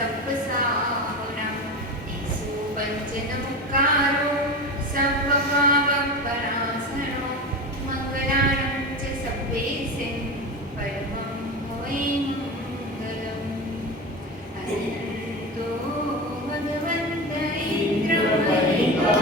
सब साहुरम ईसु पंचन मुक्कारो सब पावक परासरो मंगलानं च सब्बेसिं परमं होय मंगलम् अनन्तो भगवन्त इन्द्रमहिमा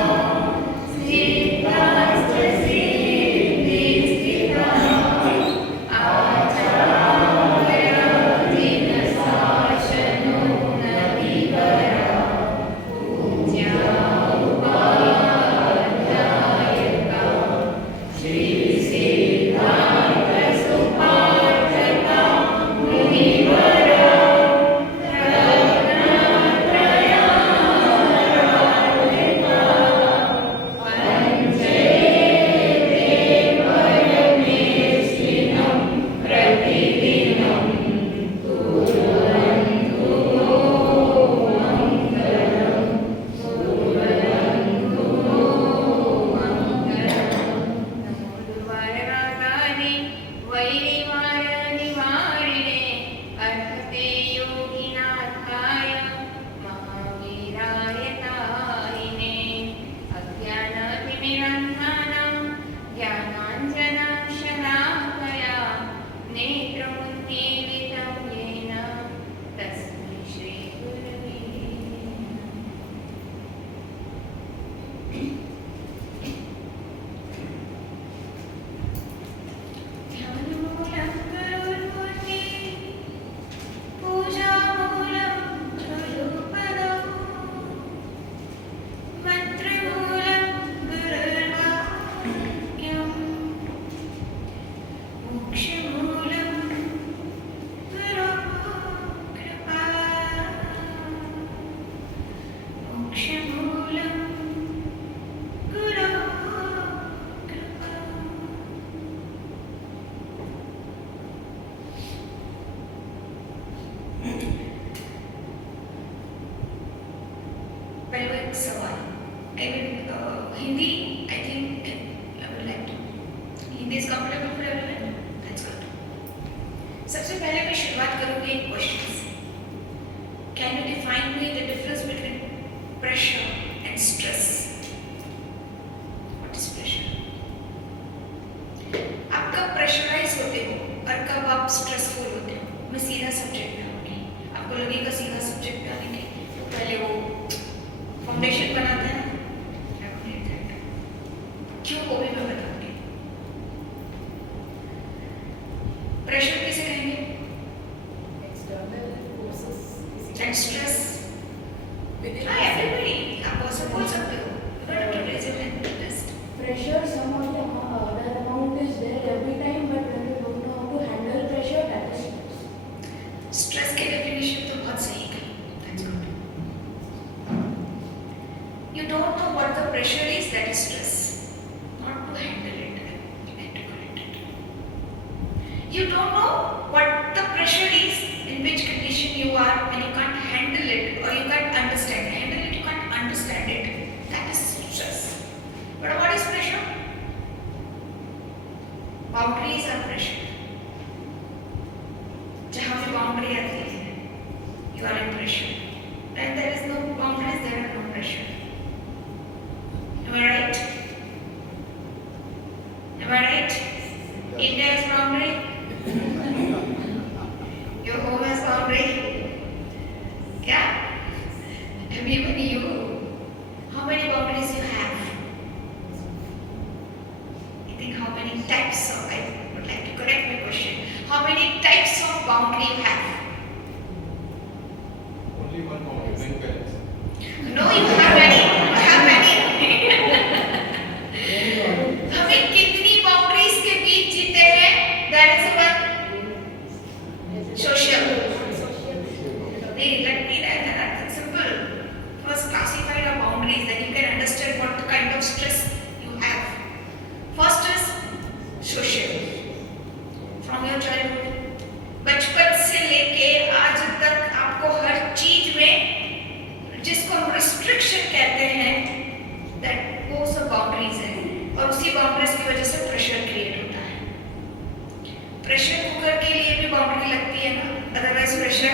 प्रेशर कुकर के लिए भी बाउंड्री लगती है ना, otherwise pressure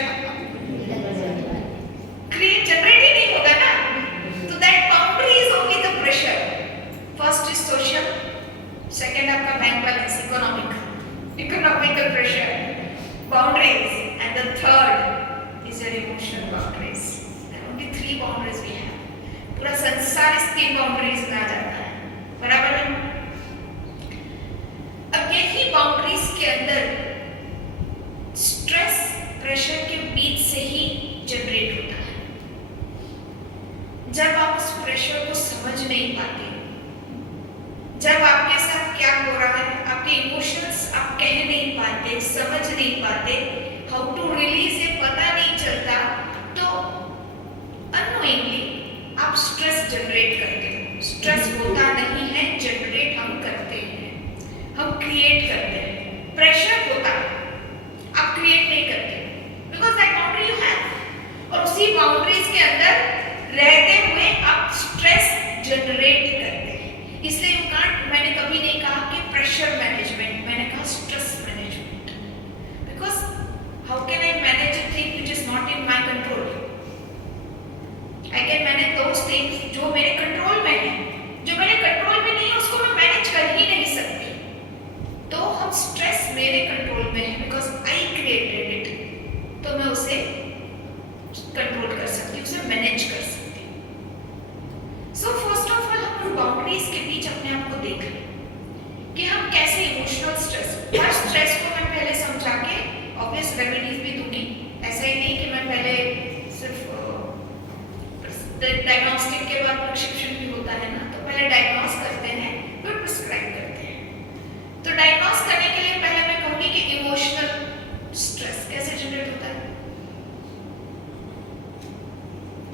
their emotional boundaries. There are only 3 boundaries we have. पूरा संसार इस 3 बाउंड्रीज में आ जाता है, बराबर है? अब यही बाउंड्रीज के अंदर स्ट्रेस प्रेशर के बीच से ही जनरेट होता है। जब आप उस प्रेशर को समझ नहीं पाते, जब आपके साथ क्या हो रहा है, आपके इमोशंस आप कह नहीं पाते, समझ नहीं पाते, हाउ टू रिलीज ये पता नहीं चलता, तो अननोइंगली आप स्ट्रेस जनरेट करते हो। स्ट्रेस होता नहीं है, जनरेट हम करते हैं, हम क्रिएट करते हैं। प्रेशर होता है, आप क्रिएट नहीं करते, because that boundary you have, और उसी बाउंड्रीज के अंदर रहते हुए आप स्ट्रेस जनरेट करते हैं। इसलिए यू कांट, मैंने कभी नहीं कहा कि प्रेशर मैनेजमेंट, मैंने कहा stress management, because how can I manage a thing which is not in my control? I can manage those things जो मेरे कंट्रोल में है, जो मेरे कंट्रोल में नहीं है उसको मैं मैनेज कर ही नहीं सकती। तो हम स्ट्रेस मेरे कंट्रोल में है, बिकॉज आई क्रिएटेड इट, तो मैं उसे कंट्रोल कर सकती हूँ, उसे मैनेज कर सकती हूँ। सो फर्स्ट ऑफ ऑल हम उन बाउंड्रीज के बीच अपने आप को देख लें कि हम कैसे इमोशनल स्ट्रेस, हर स्ट्रेस को मैं पहले समझा के ऑब्वियस रेमेडीज भी दूंगी। ऐसा ही नहीं कि मैं पहले सिर्फ डायग्नोस्टिक के बाद प्रिस्क्रिप्शन भी होता है ना, तो पहले डायग्नोस करते हैं फिर प्रिस्क्राइब करते हैं। तो डायग्नोस करने के लिए पहले मैं कहूँगी कि इमोशनल स्ट्रेस कैसे जनरेट होता है,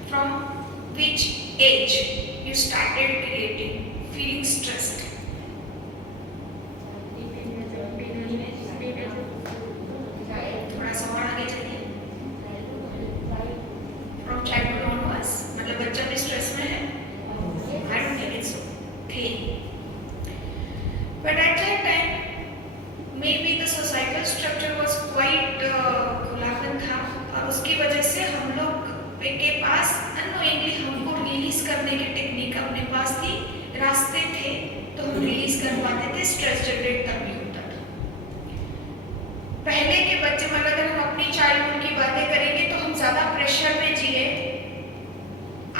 from which as you started creating feeling stressed? थोड़ा सा और आगे चलिए। From childhood onwards, मतलब बच्चा भी स्ट्रेस में है? I don't think it's okay. But at that time, maybe the societal structure was quite खुलापन था, और उसकी वजह से हम लोग के पास अननोइंगली हमको रिलीज करने की टेक्निक अपने पास थी, रास्ते थे, तो हम रिलीज कर पाते थे। स्ट्रेस जनरेट तभी होता था। पहले के बच्चे, मतलब अगर हम अपनी चाइल्डहुड की बातें करेंगे तो हम ज्यादा प्रेशर में जिए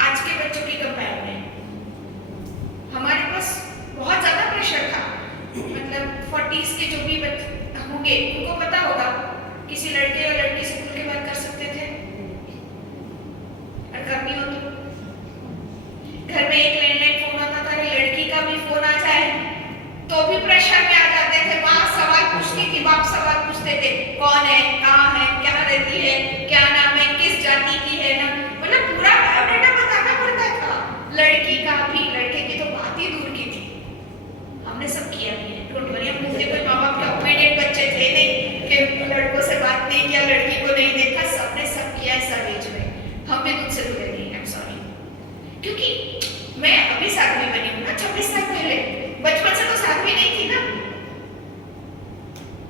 आज के बच्चों की कंपेयर में। हमारे पास बहुत ज्यादा प्रेशर था, मतलब 40s के जो भी बच्चे होंगे उनको पता होगा किसी लड़के या लड़की से खुल के बात कर सकते थे, और करनी हो तो घर में एक लैंडलाइन फोन आता था, लड़की का भी फोन आ जाए तो भी प्रेशर में आ जाते थे। माँ सवाल पूछती थी, बाप सवाल पूछते थे, कौन है, कहाँ है, क्या रहती है, क्या नाम है, किस जाति की है ना, मतलब पूरा बायोडाटा बताना पड़ता था। लड़की का भी, लड़के की तो बात ही दूर की थी। हमने सब किया भी है, डोंट वरी। हम मुझे कोई माँ बाप के ऑब्डीएंट बच्चे थे नहीं कि लड़कों से बात नहीं किया, लड़की को नहीं देखा, सबने सब किया है सब एज में। हम भी तुझसे दूर नहीं, आई एम सॉरी, क्योंकि मैं अभी साध्वी बनी हूँ ना, 26 साल पहले, बचपन से तो साध्वी नहीं थी ना,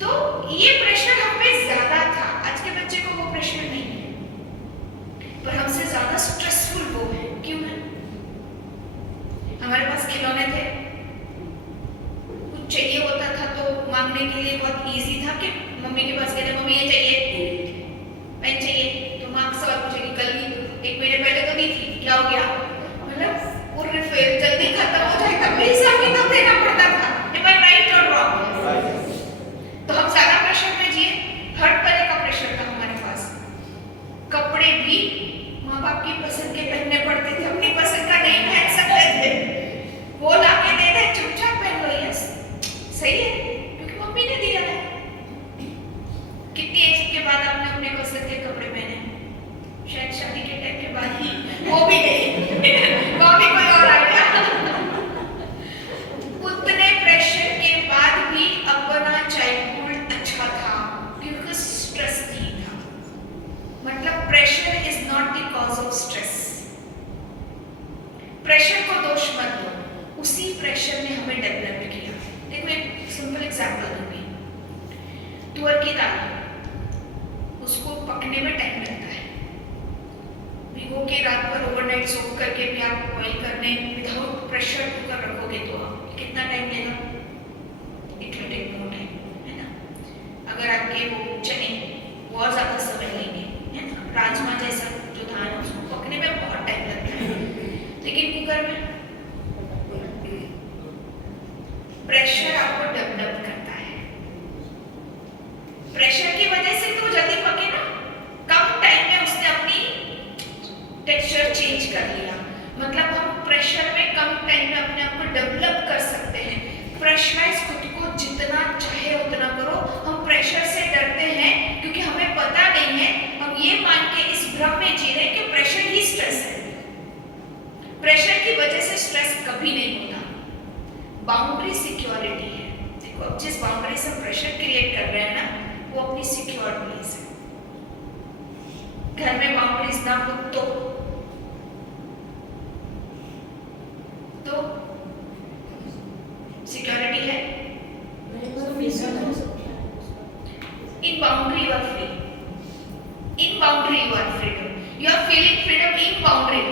तो ये प्रेशर हम पे ज्यादा था। आज के बच्चे को वो प्रेशर नहीं है, पर हमसे ज्यादा स्ट्रेसफुल वो है। क्यों है? हमारे पास खिलौने थे, कुछ चाहिए होता था तो मांगने के लिए बहुत इजी था कि मम्मी के पास गए, मम्मी ये चाहिए, पेन चाहिए, तो माँ सवाल पूछेगी, कल ही 1 महीने पहले तो दी थी, क्या हो गया? मतलब वो रिफिल जल्दी खत्म हो जाए तब भी हिसाब किताब देना पड़ता था। Am I right or wrong? तो हम ज्यादा प्रेशर में जिए, हर तरह का प्रेशर था हमारे पास। कपड़े भी माँ बाप की पसंद के पहनने पड़ते थे, अपनी पसंद का नहीं पहन सकते थे। वो ला के दे दे, चुपचाप पहन लो, यस सही है क्योंकि मम्मी ने दिया है। कितनी एज के बाद आपने अपने पसंद के कपड़े पहने? शायद शादी के टाइम के बाद ही, वो भी नहीं वो भी कोई और आइडिया। उतने प्रेशर के बाद भी अपना चाइल्डहुड अच्छा था क्योंकि स्ट्रेस नहीं था। मतलब pressure is not the cause of stress. Pressure को दोष मत दो, उसी प्रेशर ने हमें डेवलप किया। देखो एक सिंपल एग्जांपल दूंगी। तुअर की दाल, उसको पकने में टाइम लगता है। भिगो के रात भर ओवरनाइट सोक करके भी आप बॉईल करने विदाउट प्रेशर कुकर रखोगे तो आप कितना टाइम लेगा? It will take more time, है ना। अगर आपके वो चने बहुत ज़्यादा समय लेंगे, है ना, राजमा जैसा जो धान है उसको पकने में बहुत टाइम लगता है, लेकिन कुकर में प्रेशर आपको डेवलप करता है। प्रेशर की वजह से तो जल्दी पके ना, कम टाइम में उसने अपनी टेक्सचर चेंज कर लिया। मतलब हम प्रेशर में कम टाइम में अपने आप को डेवलप कर सकते हैं। प्रेशराइज खुद को जितना चाहे उतना करो। हम प्रेशर से डरते हैं क्योंकि हमें पता नहीं है, हम ये मान के इस भ्रम में जी रहे हैं कि प्रेशर ही स्ट्रेस है। प्रेशर की वजह से स्ट्रेस कभी नहीं होता। बाउंड्री सिक्योरिटी है। देखो, अब जिस बाउंड्री से प्रेशर क्रिएट कर रहे हैं ना, वो अपनी सिक्योर प्लेस है। घर में बाउंड्रीज ना हो तो सिक्योरिटी है। In boundary you are free, in boundary you are freedom, you are feeling freedom in boundary.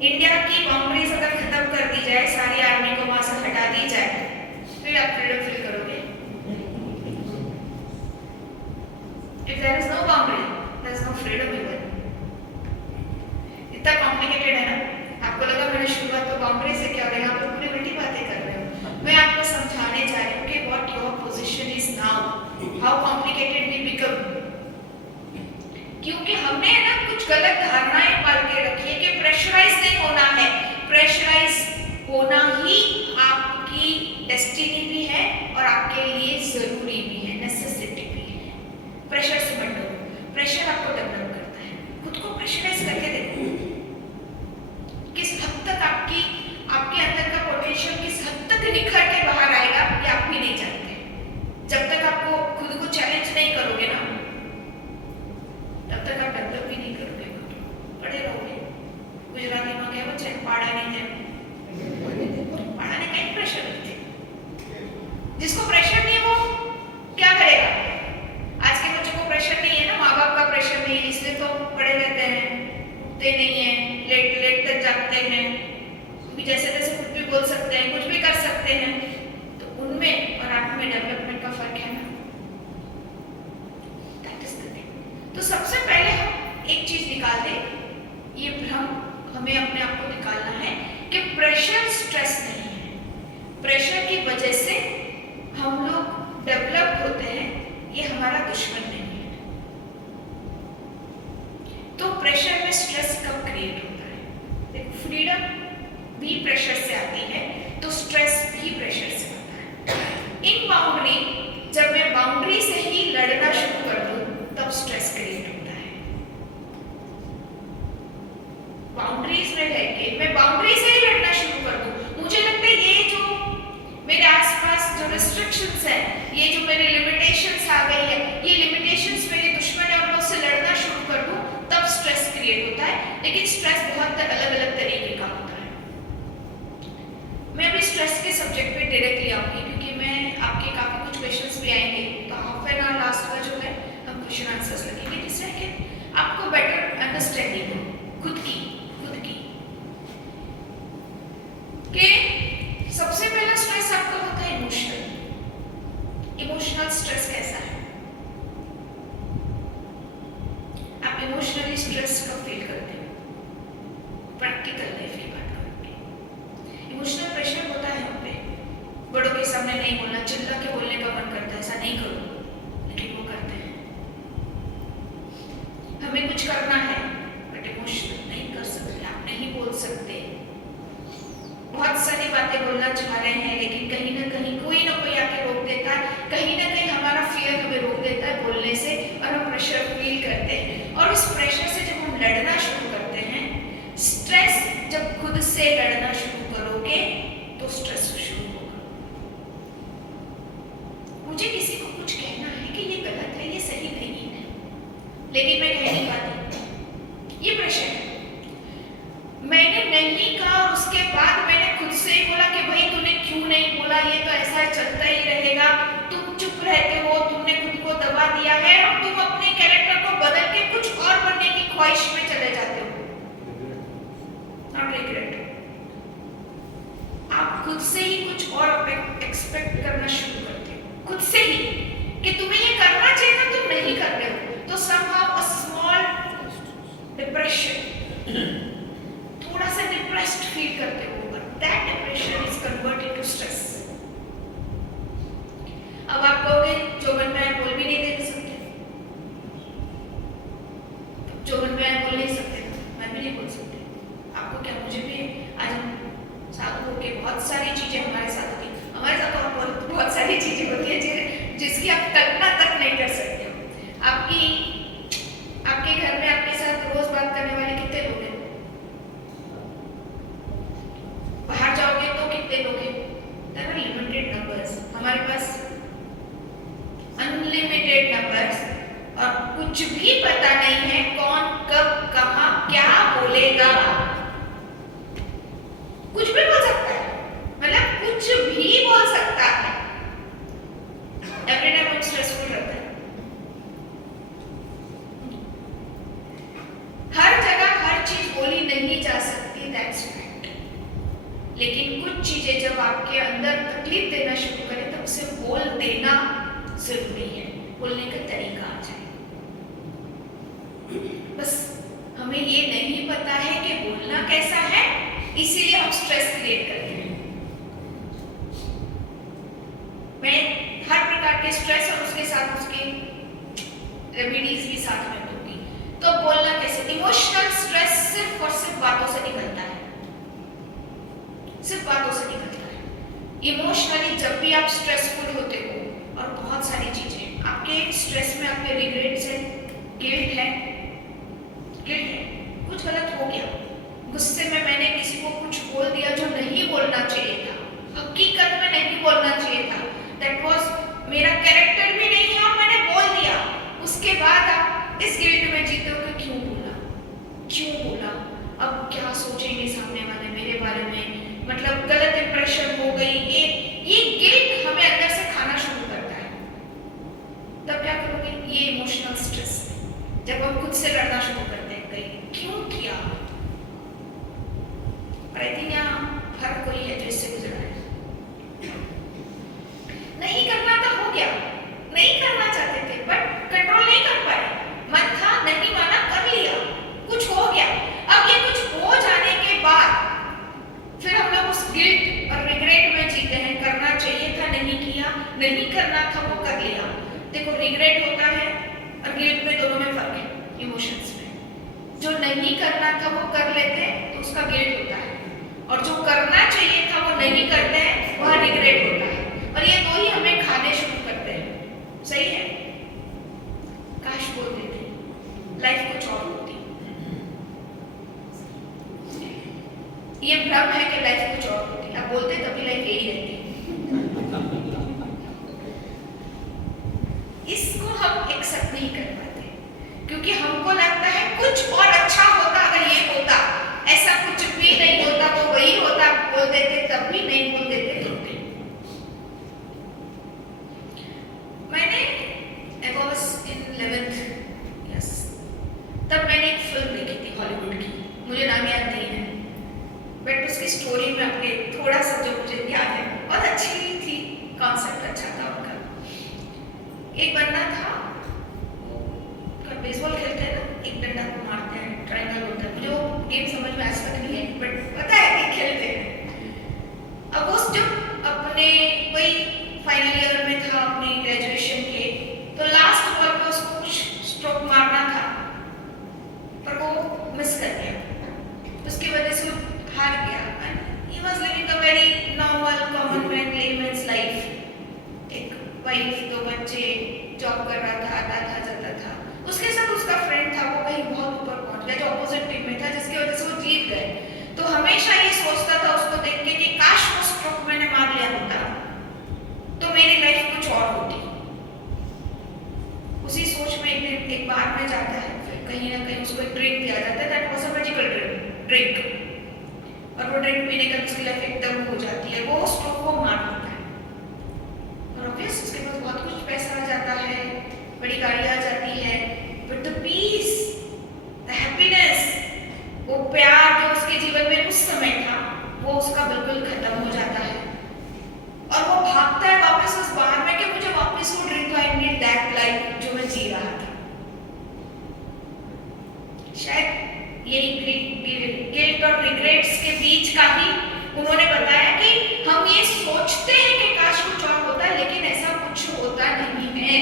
India की बाउंड्रीज अगर खत्म कर दी जाए, सारी आर्मी को वहां से हटा दी जाए, फिर आप फ्रीडम फील करोगे। If there is no boundary, there is no freedom even. इतना कॉम्प्लिकेटेड है ना। आपको लगा मैंने शुरुआत तो बाउंड्री से क्या हो रहा है, आप पूरी उल्टी बातें कर रहे हो। मैं आपको समझाने जा रही हूँ कि what your position is now, how complicated we become। क्योंकि हमने ना कुछ गलत धारणाएं पाल के रखी है कि प्रेशराइज नहीं होना है। प्रेशराइज होना ही आपकी डेस्टिनी भी है और आपके लिए जरूरी भी है, नेसेसिटी भी है। प्रेशर से मत डरो, प्रेशर आपको डेवलप करता है। खुद को प्रेशराइज करके देखो, किस हद तक आपके अंदर का पोटेंशियल किस हद तक निखर के बाहर आएगा, ये आप भी नहीं जानते। जब तक आपको खुद को चैलेंज नहीं करोगे ना, तब तक आप डेवलप भी नहीं करोगे, पड़े रहोगे। गुजराती में क्या बच्चे पाड़ा नहीं है, पाड़ा ने कहीं प्रेशर नहीं थे। जिसको प्रेशर नहीं है वो क्या करेगा? आज के बच्चों को प्रेशर नहीं है ना, माँ बाप का प्रेशर नहीं है, इसलिए तो पड़े रहते हैं, उठते नहीं है, लेट तक जागते हैं, जैसे तैसे कुछ भी बोल सकते हैं, कुछ भी कर सकते हैं। तो उनमें और आप में डेवलपमेंट का फर्क है ना। That is the thing. तो सबसे पहले हम एक चीज निकाल दें, ये भ्रम हमें अपने आप को निकालना है कि प्रेशर स्ट्रेस नहीं है। प्रेशर की वजह से हम लोग डेवलप होते हैं, ये हमारा दुश्मन नहीं है। तो प्रेशर में स्ट्रेस कब क्रिएट होता है? देखो, फ्रीडम भी प्रेशर से आती है, तो स्ट्रेस भी प्रेशर से आता है। इन बाउंड्री, जब मैं बाउंड्री से ही लड़ना शुरू कर दूं, तब स्ट्रेस क्रिएट होता है। बाउंड्रीज में रहकर मैं बाउंड्री से ही लड़ना शुरू कर दूं, मुझे लगता है ये जो मेरे आसपास जो रिस्ट्रिक्शंस है, ये जो मेरी लिमिटेशंस आ गई है, ये लिमिटेशंस मेरे दुश्मन है और मैं उससे लड़ना शुरू कर दूं, तब स्ट्रेस क्रिएट होता है। लेकिन स्ट्रेस बहुत अलग अलग तरीके का होता है। मैं अभी स्ट्रेस के सब्जेक्ट पे डायरेक्टली आऊंगी क्योंकि मैं आपके काफी कुछ क्वेश्चंस भी आएंगे, तो हाफ एन आवर लास्ट का जो है हम क्वेश्चन आंसर्स लगेंगे, जिससे कि आपको बेटर अंडरस्टैंडिंग हो खुद की कि सबसे पहला स्ट्रेस आपका होता है इमोशनल। इमोशनल स्ट्रेस कैसा है? आप इमोशनली स्ट्रेस कब फील करते हो? प्रैक्टिकल लाइफ की बात करेंगे। इमोशनल प्रेशर होता है हम पे, बड़ों के सामने नहीं बोलना, चिल्ला के बोलने का मन करता है, ऐसा नहीं करो, लेकिन वो करते हैं। हमें कुछ करना है बट इमोशनल नहीं कर सकते, आप नहीं बोल सकते। बहुत सारी बातें बोलना चाह रहे हैं, लेकिन कहीं ना कहीं कोई ना कोई आके रोक देता है, कहीं ना कहीं हमारा फियर हमें रोक देता है बोलने से, और हम प्रेशर फील करते हैं। और उस प्रेशर से जब हम लड़ना शुरू करते हैं, स्ट्रेस जब खुद से लड़ना शुरू करोगे तो स्ट्रेस शुरू होगा। मुझे किसी को कुछ कहना है कि ये गलत है, ये सही नहीं है, लेकिन मैं कह नहीं पाती, ये प्रेशर है। मैंने नहीं कहा और उसके बाद मैंने खुद से ही बोला कि भाई तूने क्यों नहीं बोला, ये तो ऐसा चलता ही रहेगा, तुम चुप रहते हो, तुमने खुद को दबा दिया है और तुम अपने कैरेक्टर को बदल के कुछ और बनने की ख्वाहिश में चले जाते हो। Not regret. आप खुद से ही कुछ और एक्सपेक्ट करना शुरू करते हो, खुद से ही, कि तुम्हें ये करना चाहिए था, तुम नहीं कर रहे हो। तो somehow a small डिप्रेशन, थोड़ा सा डिप्रेस्ड फील करते हो, that depression is converted to stress. अब आप कहोगे जो मन में आए बोल भी नहीं दे सकते, जो मन में आए बोल नहीं सकते, मैं भी नहीं बोल सकती, आपको क्या, मुझे भी आज हम साथ होके बहुत सारी चीजें हमारे साथ होती, हमारे साथ और बहुत सारी चीजें होती है जिसकी आप कल्पना तक नहीं कर सकते हो। आपके घर में आपके साथ रोज बात करने वाले कितने लोग हैं? बाहर जाओगे तो कितने लोग हैं? देयर आर लिमिटेड नंबर्स, हमारे पास अनलिमिटेड नंबर्स, और कुछ भी पता नहीं है कौन कब कहां क्या बोलेगा, कुछ भी बोल सकता है, मतलब कुछ भी बोल सकता है। एवरी टाइम बहुत स्ट्रेसफुल रहता है, हर जगह हर चीज बोली नहीं जा सकती, दैट्स फैक्ट। लेकिन कुछ चीजें जब आपके अंदर तकलीफ देना शुरू करें तब उसे बोल देना जरूरी है, बोलने का तरीका आ जाए। बस हमें ये नहीं पता है कि बोलना कैसा है, इसीलिए हम स्ट्रेस क्रिएट करते हैं। मैं हर प्रकार के स्ट्रेस और उसके साथ उसके रेमेडीज भी साथ में दूंगी। तो बोलना कैसे? इमोशनल स्ट्रेस सिर्फ और सिर्फ बातों से निकलता है, सिर्फ बातों से निकलता है। इमोशनली जब भी आप स्ट्रेसफुल होते हो, और बहुत सारी चीजें आपके स्ट्रेस में, आपके रिग्रेट्स है, गिल्ट है, कुछ गलत हो गया, गुस्से में मैंने किसी को कुछ बोल दिया जो नहीं बोलना चाहिए था, हकीकत में नहीं बोलना चाहिए था, दैट वाज मेरा कैरेक्टर भी नहीं है और मैंने बोल दिया। उसके बाद आप इस गिल्ट में जीते हो कि क्यों बोला, अब क्या सोचेंगे सामने वाले मेरे बारे में, मतलब गलत इंप्रेशन हो गई, ये गिल्ट हमें अंदर से खाना शुरू करता है। तब क्या करोगे? ये इमोशनल स्ट्रेस, जब हम खुद से लड़ना शुरू करते हैं, कहीं क्यों किया। और आई थिंक यहाँ हर कोई है जो इससे गुजरा है। नहीं करना था, हो गया, नहीं करना चाहते थे बट कंट्रोल नहीं कर पाए, मन था, नहीं माना, कर लिया, कुछ हो गया। अब ये कुछ हो जाने के बाद फिर हम लोग उस गिल्ट और रिग्रेट में जीते हैं, करना चाहिए था, नहीं किया, नहीं करना था, वो कर लिया। देखो, रिग्रेट होता है और गिल्ट में, दोनों में फर्क है इमोशंस में। जो नहीं करना था वो कर लेते हैं तो उसका गिल्ट होता है, और जो करना चाहिए था वो नहीं करते हैं, वह रिग्रेट होता है। और ये दो ही हमें खाने शुरू करते हैं। सही है? काश बोल देते, लाइफ कुछ और होती। ये भ्रम है कि लाइफ कुछ और होती, अब बोलते तभी लाइफ यही रहती। इसको हम एक्सेप्ट नहीं कर पाते, क्योंकि हमको लगता है कुछ और अच्छा होता अगर ये होता, ऐसा कुछ भी नहीं होता तो वही होता, बोल देते तब भी नहीं बोल देते तो भी। मैंने I was in 11th, yes, तब मैंने एक फिल्म देखी थी हॉलीवुड की, मुझे नाम याद नहीं है, बट उसकी स्टोरी में अपने थोड़ा सा जो मुझे याद है, बहुत अच्छी थी, कॉन्सेप्ट अच्छा था उनका। एक बंदा था, वो बेसबॉल खेलते हैं ना, एक डंडा को मारते हैं, ट्रायंगल होता है, मुझे वो गेम समझ में आज तक नहीं है, बट पता है कि खेलते हैं। अब वो जब अपने वही फाइनल ईयर में था अपनी ग्रेजुएशन के, तो लास्ट बॉल पे उसको कुछ स्ट्रोक मारना था, पर वो मिस कर गया, उसकी वजह से वो हार गया। And he was living a very normal common man layman's life, एक वाइफ, 2 बच्चे, जॉब कर रहा था, आता था, जाता था। उसके साथ उसका फ्रेंड था, वो कहीं बहुत ऊपर पहुंच गया, जो ऑपोजिट टीम में था, जिसकी वजह से वो जीत गए। तो हमेशा ये सोचता था उसको देख के कि काश वो स्ट्रोक मैंने मार लिया होता तो मेरी लाइफ कुछ और होती। उसी सोच में एक बार में जाता है, फिर कहीं ना कहीं उसको एक ड्रिंक दिया जाता है, that was a magical drink, और वो ड्रिंक पीने का उसकी लाइफ एकदम हो जाती है, वो स्ट्रोक को मार देता है। और ऑब्वियस उसके पास बहुत कुछ पैसा आ जाता है, बड़ी गाड़ी आ जाती है, but the peace, the happiness, वो प्यार जो उसके जीवन में उस समय था, वो उसका बिल्कुल खत्म हो जाता है। और वो भागता है वापस उस बार में कि मुझे वापस वो drink, I need that life जो मैं जी रहा था। शायद यही गिल्ट और रिग्रेट्स के बीच का ही उन्होंने बताया कि हम ये सोचते हैं कि काश कुछ और होता, लेकिन ऐसा कुछ होता नहीं है।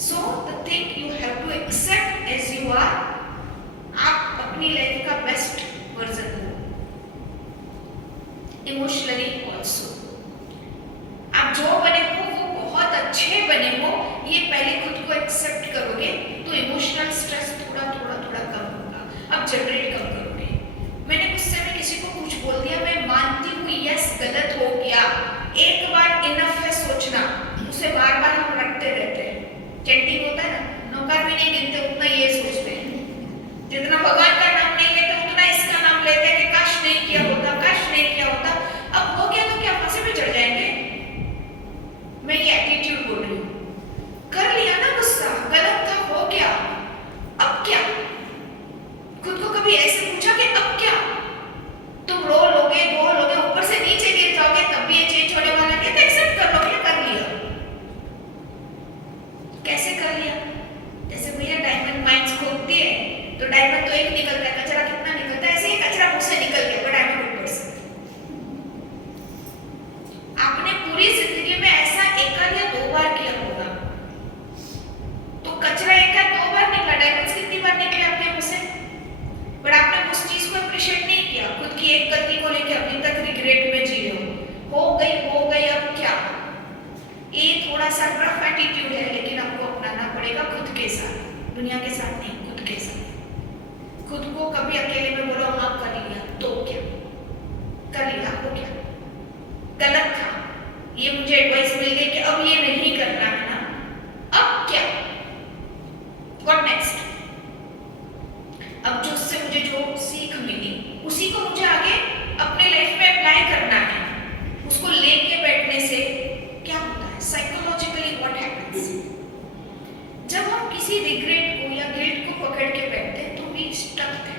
So the thing you have to accept as you are. आप अपनी लाइफ का बेस्ट वर्जन हो, इमोशनली ऑल्सो। आप जो बने हो वो बहुत अच्छे बने हो, ये पहले खुद को एक्सेप्ट करोगे तो इमोशनल स्ट्रेस थोड़ा थोड़ा थोड़ा कम होगा, अब जनरेट कम करोगे। मैंने गुस्से में किसी को कुछ बोल दिया, मैं मानती हूँ यस गलत हो गया, एक बार इनफ है सोचना, उसे बार बार हम रखते रहते हैं। चैंटिंग होता है ना, नौकर भी नहीं गिनते, उतना ये सोचते हैं। जितना भगवान का नाम नहीं लेते उतना इसका नाम लेते हैं कि काश नहीं किया होता, काश नहीं किया होता। अब हो गया तो क्या फांसी पे चढ़ जाएंगे? मैं ये एटीट्यूड बोल रही हूँ। कर लिया ना गुस्सा, गलत था, हो गया, अब क्या? खुद को कभी ऐसे पूछा कि अब क्या? तुम रो लोगे, धो लोगे, ऊपर से नीचे गिर जाओगे, तब भी ये चेंज होने वाला नहीं, तो एक्सेप्ट कर लोगे। कर लिया। कैसे कर लिया? जैसे भैया डायमंड माइंस खोदती है तो डायमंड तो एक निकलता है, कचरा कितना निकलता है, ऐसे ही कचरा मुझ से निकल गया, पर डायमंड ऊपर से। आपने पूरी जिंदगी में ऐसा एक या दो बार किया होगा, तो कचरा एक या दो बार निकला, डायमंड्स कितनी बार निकले आपके मुंह से? बट आपने उस चीज को अप्रिशिएट नहीं किया, खुद की एक गलती को लेकर अभी तक रिग्रेट में जी रहे हो गई, अब क्या? ये थोड़ा सा रफ एटीट्यूड है, लेकिन आपको अपनाना पड़ेगा खुद के साथ, दुनिया के साथ नहीं, खुद के साथ। खुद को कभी अकेले में बोलो हाँ कर लिया तो क्या, कर लिया हो क्या, गलत था, ये मुझे एडवाइस मिल गई कि अब ये नहीं करना है ना, अब क्या, व्हाट नेक्स्ट? अब जो उससे मुझे जो सीख मिली उसी को मुझे आगे अपने लाइफ में अप्लाई करना है। उसको लेके बैठने से क्या होता है, साइकोलॉजिकली व्हाट हैपेंस, जब हम किसी रिग्रेट को या गिल्ट को पकड़ के बैठते हैं तो वी स्टक है।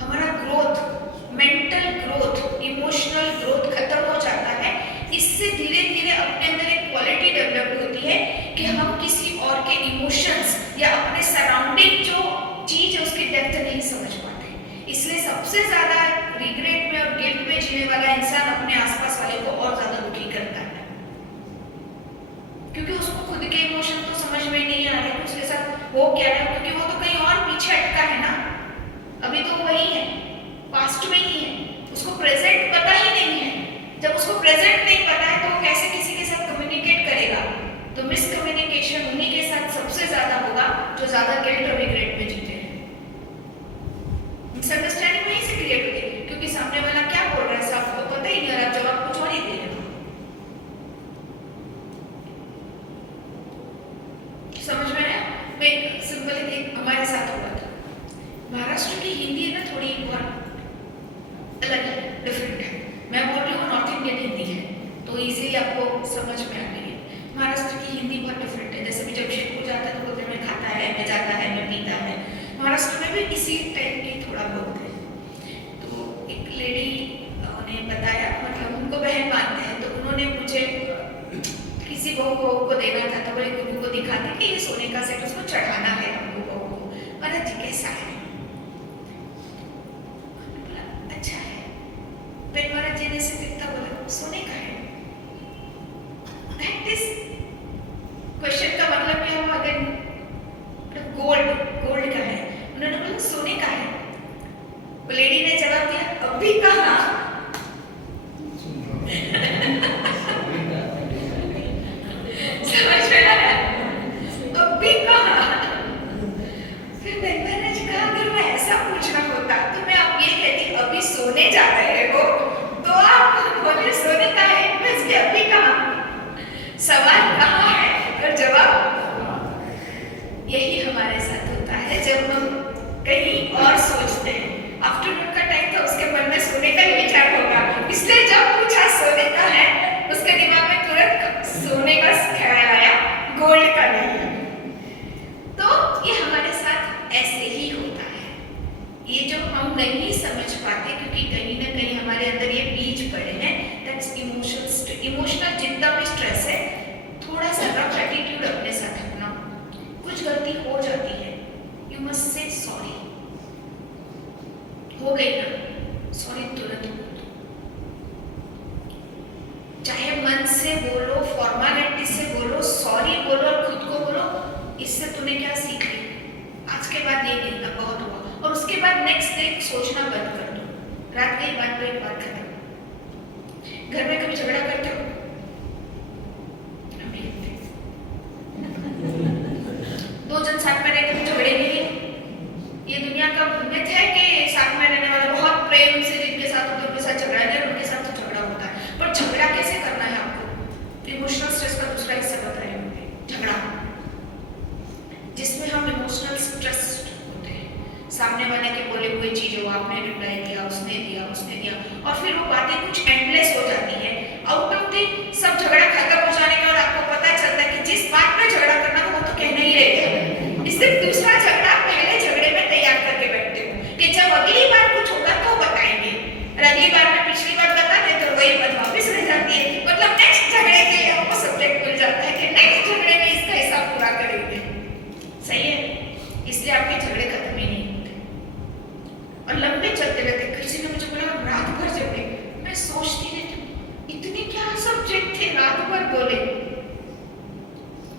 हमारा growth, mental growth, emotional growth खत्म हो जाता है। इससे धीरे धीरे अपने अंदर एक क्वालिटी डेवलप होती है कि हम किसी और के इमोशंस या अपने सराउंडिंग जो चीज है उसकी डेप्थ नहीं समझ पाते। इसलिए सबसे ज्यादा रिग्रेट में और गिल्ट में जीने वाला इंसान अपने आसपास वाले को और ज्यादा दुखी करता है, क्योंकि उसको खुद के इमोशन तो समझ में नहीं आ रहे कि उसके साथ हो क्या है, क्योंकि वो तो कहीं और पीछे अटका है ना, अभी तो वही है, पास्ट में ही है, उसको प्रेजेंट पता ही नहीं है। जब उसको प्रेजेंट नहीं पता है तो वो कैसे किसी के साथ कम्युनिकेट करेगा? तो मिसकम्युनिकेशन उन्हीं के साथ सबसे ज्यादा होगा जो ज्यादा गिल्ट और रिग्रेट में जीते हैं। मिसअंडरस्टैंडिंग वहीं से क्रिएट होती है, क्योंकि सामने वाला क्या बोल रहा है साफ को पता ही नहीं, और आप जवाब कुछ और ही दे रहे हो। समझ में आया? मैं सिंपल एक हमारे साथ हुआ था। महाराष्ट्र की हिंदी है ना थोड़ी बहुत अलग है, डिफरेंट है। मैं बोल रही हूँ नॉर्थ इंडियन हिंदी है तो इजीली आपको समझ में आ गई है। महाराष्ट्र की हिंदी बहुत डिफरेंट है। जैसे भी जमशेदपुर जाता है तो बोलते हैं मैं खाता है, मैं जाता है, मैं पीता है। महाराष्ट्र में भी इसी टाइप की थोड़ा बहुत है। तो एक लेडी ने बताया, मतलब उनको बहन मानते हैं, तो उन्होंने मुझे किसी बहू को देना था, तो बोले गुरु को दिखाते कि ये सोने का सेट उसको चढ़ाना है हमको बहू को। महाराज जी कैसा है? अच्छा है। फिर महाराज जी ने से दिखता बोला सोने का है। That is क्वेश्चन का मतलब क्या हुआ? अगर गोल्ड का है, उन्होंने बोला सोने का है। वो लेडी ने जवाब दिया अभी कहाँ? समझ में आया? अभी कहाँ? फिर मैंने कहा अगर मैं ऐसा पूछना होता तो मैं आप ये कहती अभी सोने जा रहे हो, तो आप बोले सोने का है, इसके अभी कहाँ? सवाल कहाँ है और जवाब? यही हमारे साथ होता है जब हम कहीं और सोचते हैं। आफ्टरनून का टाइम था, उसके मन में सोने का ही विचार होगा, इसलिए जब पूछा सोने का है उसके दिमाग में तुरंत सोने का ख्याल आया, गोल्ड का नहीं। तो ये हमारे साथ ऐसे ही होता है। ये जो हम नहीं समझ पाते क्योंकि कहीं ना कहीं हमारे अंदर ये बीज पड़े हैं, दैट्स इमोशनल जितना भी स्ट्रेस है, थोड़ा सा रफ एटीट्यूड अपने साथ रखना। कुछ गलती हो जाती है, यू मस्ट से सॉरी, हो गई ना, सॉरी तुरंत बोल दो। चाहे मन से बोलो, फॉर्मेलिटी से बोलो, सॉरी बोलो और खुद को बोलो। इससे तूने क्या सीख ली? आज के बाद ये नहीं, अब बहुत हुआ। और उसके बाद नेक्स्ट डे सोचना बंद कर दो। रात गई, बात पे एक बात खत्म। घर में कभी झगड़ा करते हो? दो जन साथ में रहते तो झगड़े नहीं है। ये दुनिया का मिथ है कि साथ में रहने वाला बहुत प्रेम से जिनके साथ होते उनके साथ झगड़ा नहीं, उनके साथ तो झगड़ा होता है। पर झगड़ा कैसे करना है आपको? इमोशनल स्ट्रेस का दूसरा हिस्सा बता रही हूँ, झगड़ा, जिसमें हम इमोशनल स्ट्रेस होते हैं। सामने वाले के बोले हुए चीजों आपने रिप्लाई दिया, उसने दिया और फिर वो बातें कुछ एंडलेस हो जाती है। आउट ऑफ द सब झगड़ा खत्म हो जाने के बाद आपको पता चलता है कि जिस बात पे झगड़ा करना था वो तो कहना ही रह गया। इससे दूसरा झगड़ा पहले झगड़े में तैयार करके बैठते हो कि जब अगली बार कुछ होगा तो बताएंगे, और अगली बार में पिछली बार बता दे तो वही बात वापस रह जाती है। मतलब नेक्स्ट झगड़े के लिए आपको सब्जेक्ट मिल जाता है कि नेक्स्ट झगड़े में इसका हिसाब पूरा करेंगे। सही है? इसलिए आपके झगड़े खत्म ही नहीं होते और लंबे चलते रहते। किसी ने मुझे बोला रात भर झगड़े, मैं सोचती रहती हूँ इतने क्या सब्जेक्ट थे रात भर बोले।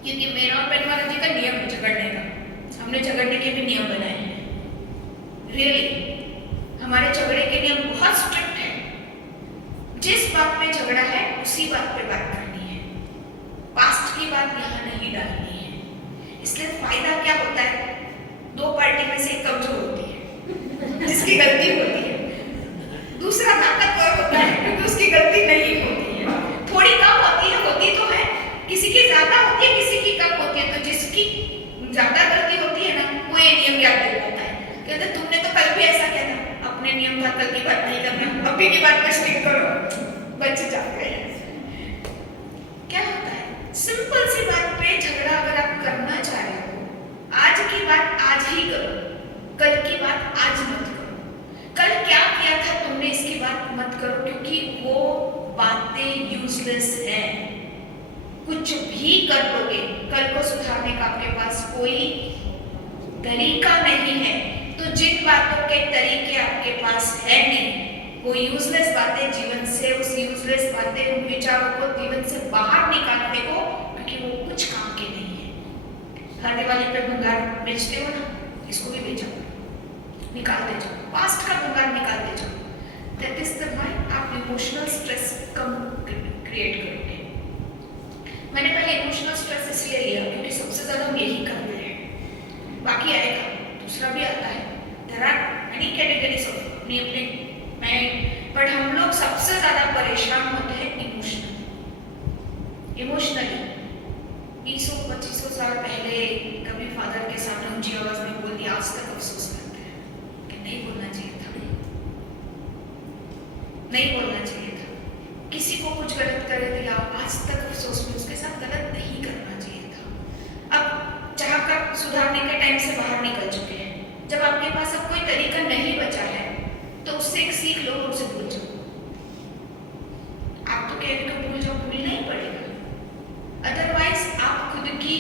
क्योंकि मेरा और पेनवाला जी का नियम है झगड़ने का। हमने झगड़ने के भी नियम बनाए हैं। रियली हमारे झगड़े के नियम बहुत स्ट्रिक्ट हैं। जिस बात पे झगड़ा है उसी बात पे बात करनी है, पास्ट की बात यहाँ नहीं डालनी है। इसलिए फायदा क्या होता है? दो पार्टी में से एक कमजोर होती है जिसकी गलती होती है, दूसरा ताकतवर होता है क्योंकि उसकी गलती नहीं होती है। थोड़ी कम होती है, होती तो है, किसी की ज्यादा होती है, किसी की कम होती है। तो जिसकी ज्यादा गलती होती है ना, वो ये नियम याद दिला देता है, कहते तुमने तो कल भी ऐसा किया था, अपने नियम था कल की बात नहीं करना, अभी की बात में स्टिक करो, बच जाते हैं। क्या होता है? सिंपल सी बात पे झगड़ा अगर आप करना चाह रहे हो, आज की बात आज ही करो, कल की बात आज मत करो। कल क्या किया था तुमने इसकी बात मत करो, क्योंकि वो बातें यूजलेस हैं। कुछ भी कर लोगे, कल को सुधारने का आपके पास कोई तरीका नहीं है। तो जिन बातों के तरीके आपके पास है नहीं, वो यूजलेस बातें जीवन से, उस यूजलेस बातें, उन विचारों को जीवन से बाहर निकालने को, क्योंकि वो कुछ काम के नहीं है। हर दिवाली पे भंगार बेचते हो ना, इसको भी बेचो, निकाल दे जाओ, पास्ट का भंगार निकाल दे जाओ। That is the mind. आप इमोशनल स्ट्रेस कम क्रिएट करोगे। मैंने पहले इमोशनल स्ट्रेस इसलिए लिया क्योंकि सबसे ज्यादा हम यही करते हैं। बाकी आएगा, दूसरा भी आता है। There are many categories of अपने माइंड, बट हम लोग सबसे ज्यादा परेशान होते हैं इमोशनली। 20-25 साल पहले कभी फादर के सामने ऊंची आवाज में बोल दिया, आज तक अफसोस करते हैं कि नहीं बोलना चाहिए था, नहीं बोलना चाहिए था। किसी को कुछ गलत कर दिया, आज तक अफसोस में उसके साथ गलत नहीं करना चाहिए था। अब चाहकर सुधारने के टाइम से बाहर निकल चुके हैं। जब आपके पास अब कोई तरीका नहीं बचा है तो उससे एक सीख लो, उनसे भूल जाओ। आप तो कह रहे हो भूल जाओ, भूलना ही पड़ेगा, अदरवाइज आप खुद की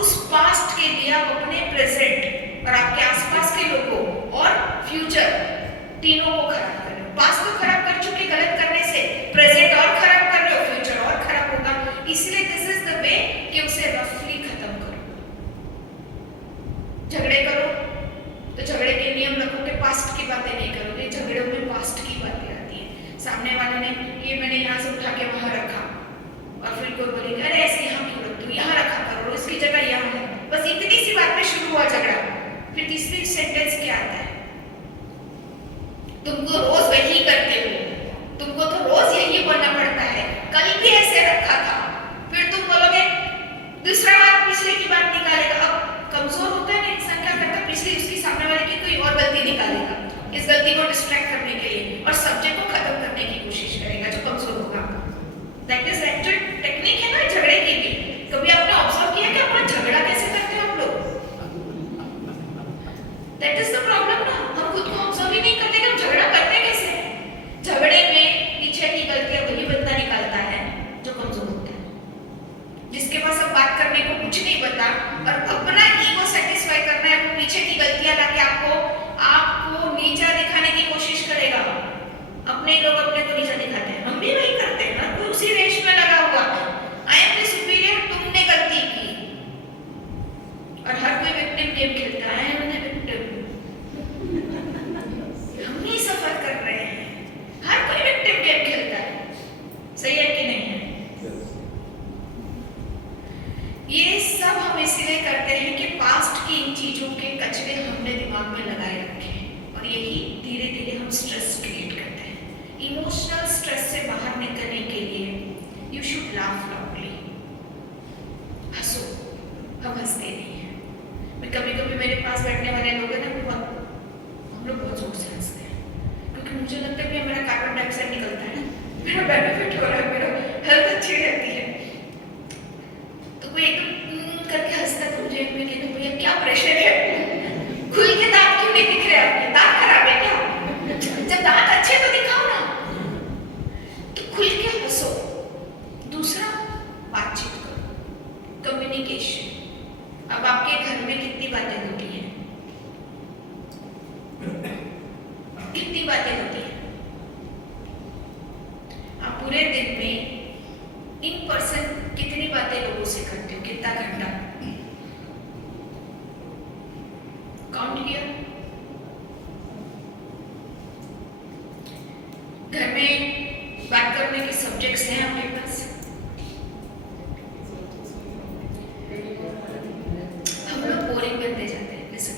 उस पास्ट के लिए आप अपने प्रेजेंट और आपके आसपास के लोगों और फ्यूचर तीनों को खराब कर रहे हो। पास्ट को खराब कर चुके गलत करने से, प्रेजेंट और खराब कर रहे हो, फ्यूचर और खराब होगा। इसलिए दिस इज द वे कि उसे रफली खत्म करो। झगड़े करो तो झगड़े के नियम रखोगे, पास्ट की बातें नहीं करोगे। झगड़ों में पास्ट की बातें आती है। सामने वाले ने ये मैंने यहाँ से उठा के वहां रखा, और फिर कोई बोलेगा अरे ऐसे यहाँ क्यों रख दो, यहाँ रखा करो, इसकी जगह यहाँ है। बस इतनी सी बात पे शुरू हुआ झगड़ा। फिर तीसरी सेंटेंस क्या आता है? तुमको रोज वही करते हो, तुमको तो रोज यही बोलना पड़ता है, कल भी ऐसे रखा था। फिर तुम बोलोगे, दूसरा बात पिछले की बात निकालेगा। अब कमजोर होता है ना इंसान, क्या करता है? पिछली उसकी सामने वाले की कोई और गलती निकालेगा, इस गलती को डिस्ट्रैक्ट करने के लिए, और सब्जेक्ट को खत्म करने की कोशिश करेगा जो कमजोर होगा। दैट इज जो टेक्निक है ना झगड़े की भी। कभी आपने ऑब्जर्व किया कि अपना झगड़ा कैसे करते हो आप लोग? दैट इज द प्रॉब्लम ना, हम खुद को ऑब्जर्व ही नहीं करते कि हम झगड़ा करते कैसे हैं। झगड़े में पीछे की गलतियां वही बंदा निकालता है जो कमजोर होता है, जिसके पास अब बात करने को कुछ नहीं बता और अपना ईगो सेटिस्फाई करना है, वो पीछे की गलतियां लाके आपको नीचा दिखाए अपने ही लोग अपने को नीचा दिखाते हैं, हम भी वही करते हैं ना, कोई उसी रेस में लगा हुआ है। आई एम द सुपीरियर, तुमने गलती की। और हर कोई विक्टिम गेम खेलता है, आई एम द विक्टिम। हम ही सफर कर रहे हैं, हर कोई विक्टिम गेम खेलता है। सही है कि नहीं है? ये सब हम इसलिए करते हैं कि पास्ट की इन चीजों के कचरे हमने दिमाग में लगाए रखे हैं, और यही धीरे धीरे हम स्ट्रेस क्रिएट करते हैं। इमोशनल स्ट्रेस से बाहर निकलने के लिए यू शुड लाफ लाउडली। हंसो, हम हंसते नहीं हैं। मैं कभी कभी मेरे पास बैठने वाले लोग हैं ना, हम लोग बहुत जोर से हंसते हैं, क्योंकि मुझे लगता है कि मेरा कार्बन डाइऑक्साइड निकलता है, मेरा बेनिफिट हो रहा है, मेरा हेल्थ अच्छी रहती है। तो कोई एकदम करके हंसता है, तो मुझे मैं कहती हूँ भैया क्या प्रेशर है, खुल के दांत क्यों नहीं दिख रहे आपके, दांत खराब है क्या? जब दांत अच्छे तो दिखाओ ना। तो खुल के हंसो। दूसरा, बातचीत करो, कम्युनिकेशन। अब आपके घर में कितनी बातें होती हैं? कितनी बातें होती हैं? आप पूरे दिन में इन पर्सन कितनी बातें लोगों से करते हो? कितना घंटा काउंट किया? घर में बात करने के सब्जेक्ट्स हैं आपके पास? हम लोग बोरिंग बनते जाते हैं। लिसन,